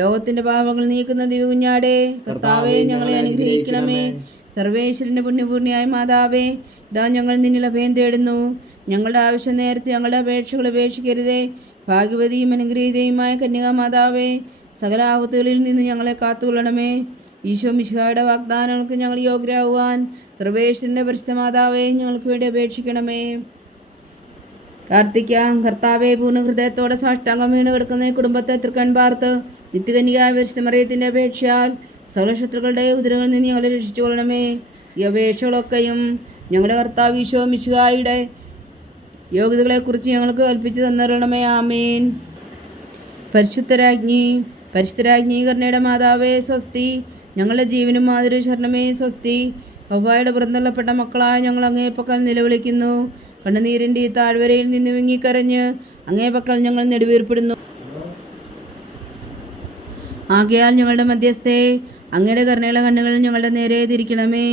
ലോകത്തിന്റെ പാപങ്ങൾ നീക്കുന്ന ദിവ്യകുഞ്ഞാടേ, കർത്താവേ ഞങ്ങളെ അനുഗ്രഹിക്കണമേ. സർവേശ്വരന്റെ പുണ്യപൂർണിയായ മാതാവേ, ഇതാ ഞങ്ങൾ നിന്നിൽ അഭയം തേടുന്നു. ഞങ്ങളുടെ ആവശ്യം നേരത്തെ ഞങ്ങളുടെ അപേക്ഷകൾ ഉപേക്ഷിക്കരുതേ. ഭാഗ്യവതിയും അനുഗ്രഹീതയുമായ കന്യകാമാതാവേ, സകല ആപത്തുകളിൽ നിന്ന് ഞങ്ങളെ കാത്തുകൊള്ളണമേ. ഈശോ മിശിഹായുടെ വാഗ്ദാനങ്ങൾക്ക് ഞങ്ങൾ യോഗ്യരാകുവാൻ സർവേശ്വരന്റെ പരിശുദ്ധ മാതാവേ, ഞങ്ങൾക്ക് വേണ്ടി അപേക്ഷിക്കണമേ. പ്രാർത്ഥിക്കാം. കർത്താവെ, പൂർണ്ണ ഹൃദയത്തോടെ സാഷ്ടാംഗം വീണ് കിടക്കുന്ന ഈ കുടുംബത്തെ തൃക്കൺ പാർത്ത് നിത്യകന്യകായ പരിശുദ്ധ മറിയത്തിന്റെ അപേക്ഷയാൽ സകല ശത്രുക്കളുടെ ഉദരങ്ങളിൽ നിന്ന് ഞങ്ങളെ രക്ഷിച്ചു കൊള്ളണമേ. ഈ അപേക്ഷകളൊക്കെയും ഞങ്ങളുടെ കർത്താവ് ഈശോ മിശിഹായുടെ യോഗ്യതകളെക്കുറിച്ച് ഞങ്ങൾക്ക് കൽപ്പിച്ചു തന്നിരണമേ. ആമേൻ. പരിശുദ്ധരാജ്ഞി കരുണയുടെ മാതാവേ സ്വസ്തി. ഞങ്ങളുടെ ജീവനും മാതിരി ശരണമേ സ്വസ്തി. ഹവ്വായുടെ പുറന്തള്ളപ്പെട്ട മക്കളായ ഞങ്ങൾ അങ്ങേപ്പക്കൽ നിലവിളിക്കുന്നു. കണ്ണുനീരിൻ്റെ ഈ താഴ്വരയിൽ നിന്ന് വിങ്ങിക്കരഞ്ഞ് അങ്ങേപ്പക്കൽ ഞങ്ങൾ നെടുവീർപ്പെടുന്നു. ആകയാൽ ഞങ്ങളുടെ മധ്യസ്ഥേ, അങ്ങയുടെ കരുണയുള്ള കണ്ണുകൾ ഞങ്ങളുടെ നേരെ തിരിക്കണമേ.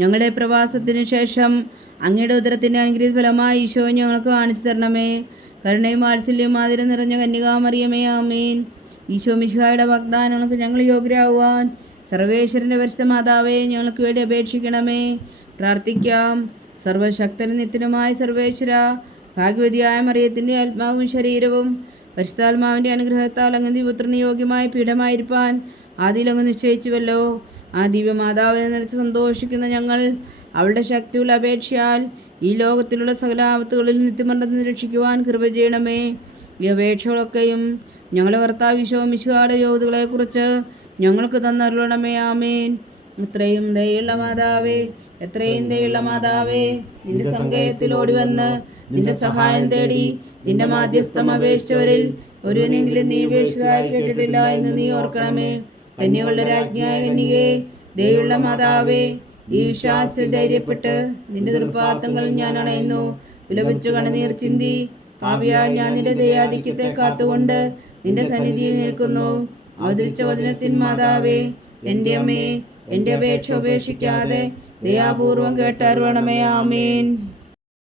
ഞങ്ങളുടെ പ്രവാസത്തിനു ശേഷം അങ്ങയുടെ ഉദരത്തിൻ്റെ അനുഗ്രഹീത ഫലമായി ഈശോ ഞങ്ങൾക്ക് കാണിച്ചു തരണമേ. കരുണയും വാത്സല്യവും ആദരം നിറഞ്ഞ കന്യകാമറിയമേ, ആമേൻ. ഈശോ മിശിഹായുടെ വാഗ്ദാനങ്ങൾക്ക് ഞങ്ങൾ യോഗ്യരാകുവാൻ സർവേശ്വരൻ്റെ പരിശുദ്ധ മാതാവേ, ഞങ്ങൾക്ക് വേണ്ടി അപേക്ഷിക്കണമേ. പ്രാർത്ഥിക്കാം. സർവശക്തനും നിത്യനുമായ സർവേശ്വര, ഭാഗ്യവതിയായ മറിയത്തിൻ്റെ ആത്മാവും ശരീരവും പരിശുദ്ധാത്മാവിൻ്റെ അനുഗ്രഹത്താൽ അങ്ങ് പുത്രന് യോഗ്യമായ പീഠമായിരിക്കാൻ ആദിയിൽ അങ്ങ് നിശ്ചയിച്ചുവല്ലോ. ആ ദിവ്യമാതാവിനെ നിലച്ച് സന്തോഷിക്കുന്ന ഞങ്ങൾ അവളുടെ ശക്തിയുള്ള അപേക്ഷയാൽ ഈ ലോകത്തിലുള്ള സകല ആപത്തുകളിൽ നിത്യമരണത്തിന് രക്ഷിക്കുവാൻ കൃപ ചെയ്യണമേ. ഈ അപേക്ഷകളൊക്കെയും ഞങ്ങളുടെ കർത്താവ് ഈശോ മിശിഹായുടെ യോഗ്യതകളെക്കുറിച്ച് ഞങ്ങൾക്ക് തന്നരുളണമേ. ആമേൻ. എത്രയും ദയുള്ള മാതാവേ, നിന്റെ സങ്കേതത്തിൽ ഓടിവന്ന് നിന്റെ സഹായം തേടി നിന്റെ മാധ്യസ്ഥം അപേക്ഷിച്ചവരിൽ ഒരുവനെങ്കിലും നീ ഉപേക്ഷിച്ചതായി കേട്ടിട്ടില്ല എന്ന് നീ ഓർക്കണമേ. കന്യകളുടെ രാജ്ഞിയായ കന്യകേ, ദയുള്ള മാതാവേ, ഈ വിശ്വാസത്തിൽ ധൈര്യപ്പെട്ട് നിന്റെ തൃപ്പാദങ്ങൾ ഞാൻ അണയുന്നു. വിലപിച്ചു കണ്ണുനീർ ചിന്തി പാപിയാൽ ഞാൻ നിന്റെ ദയാധിക്യത്തെ കാത്തുകൊണ്ട് നിന്റെ സന്നിധിയിൽ നിൽക്കുന്നു. അവതരിച്ച വചനത്തിൻ മാതാവേ, എൻ്റെ അമ്മേ, എൻ്റെ അപേക്ഷ ഉപേക്ഷിക്കാതെ ദയാപൂർവം കേട്ടരുളണമേ. ആമേൻ.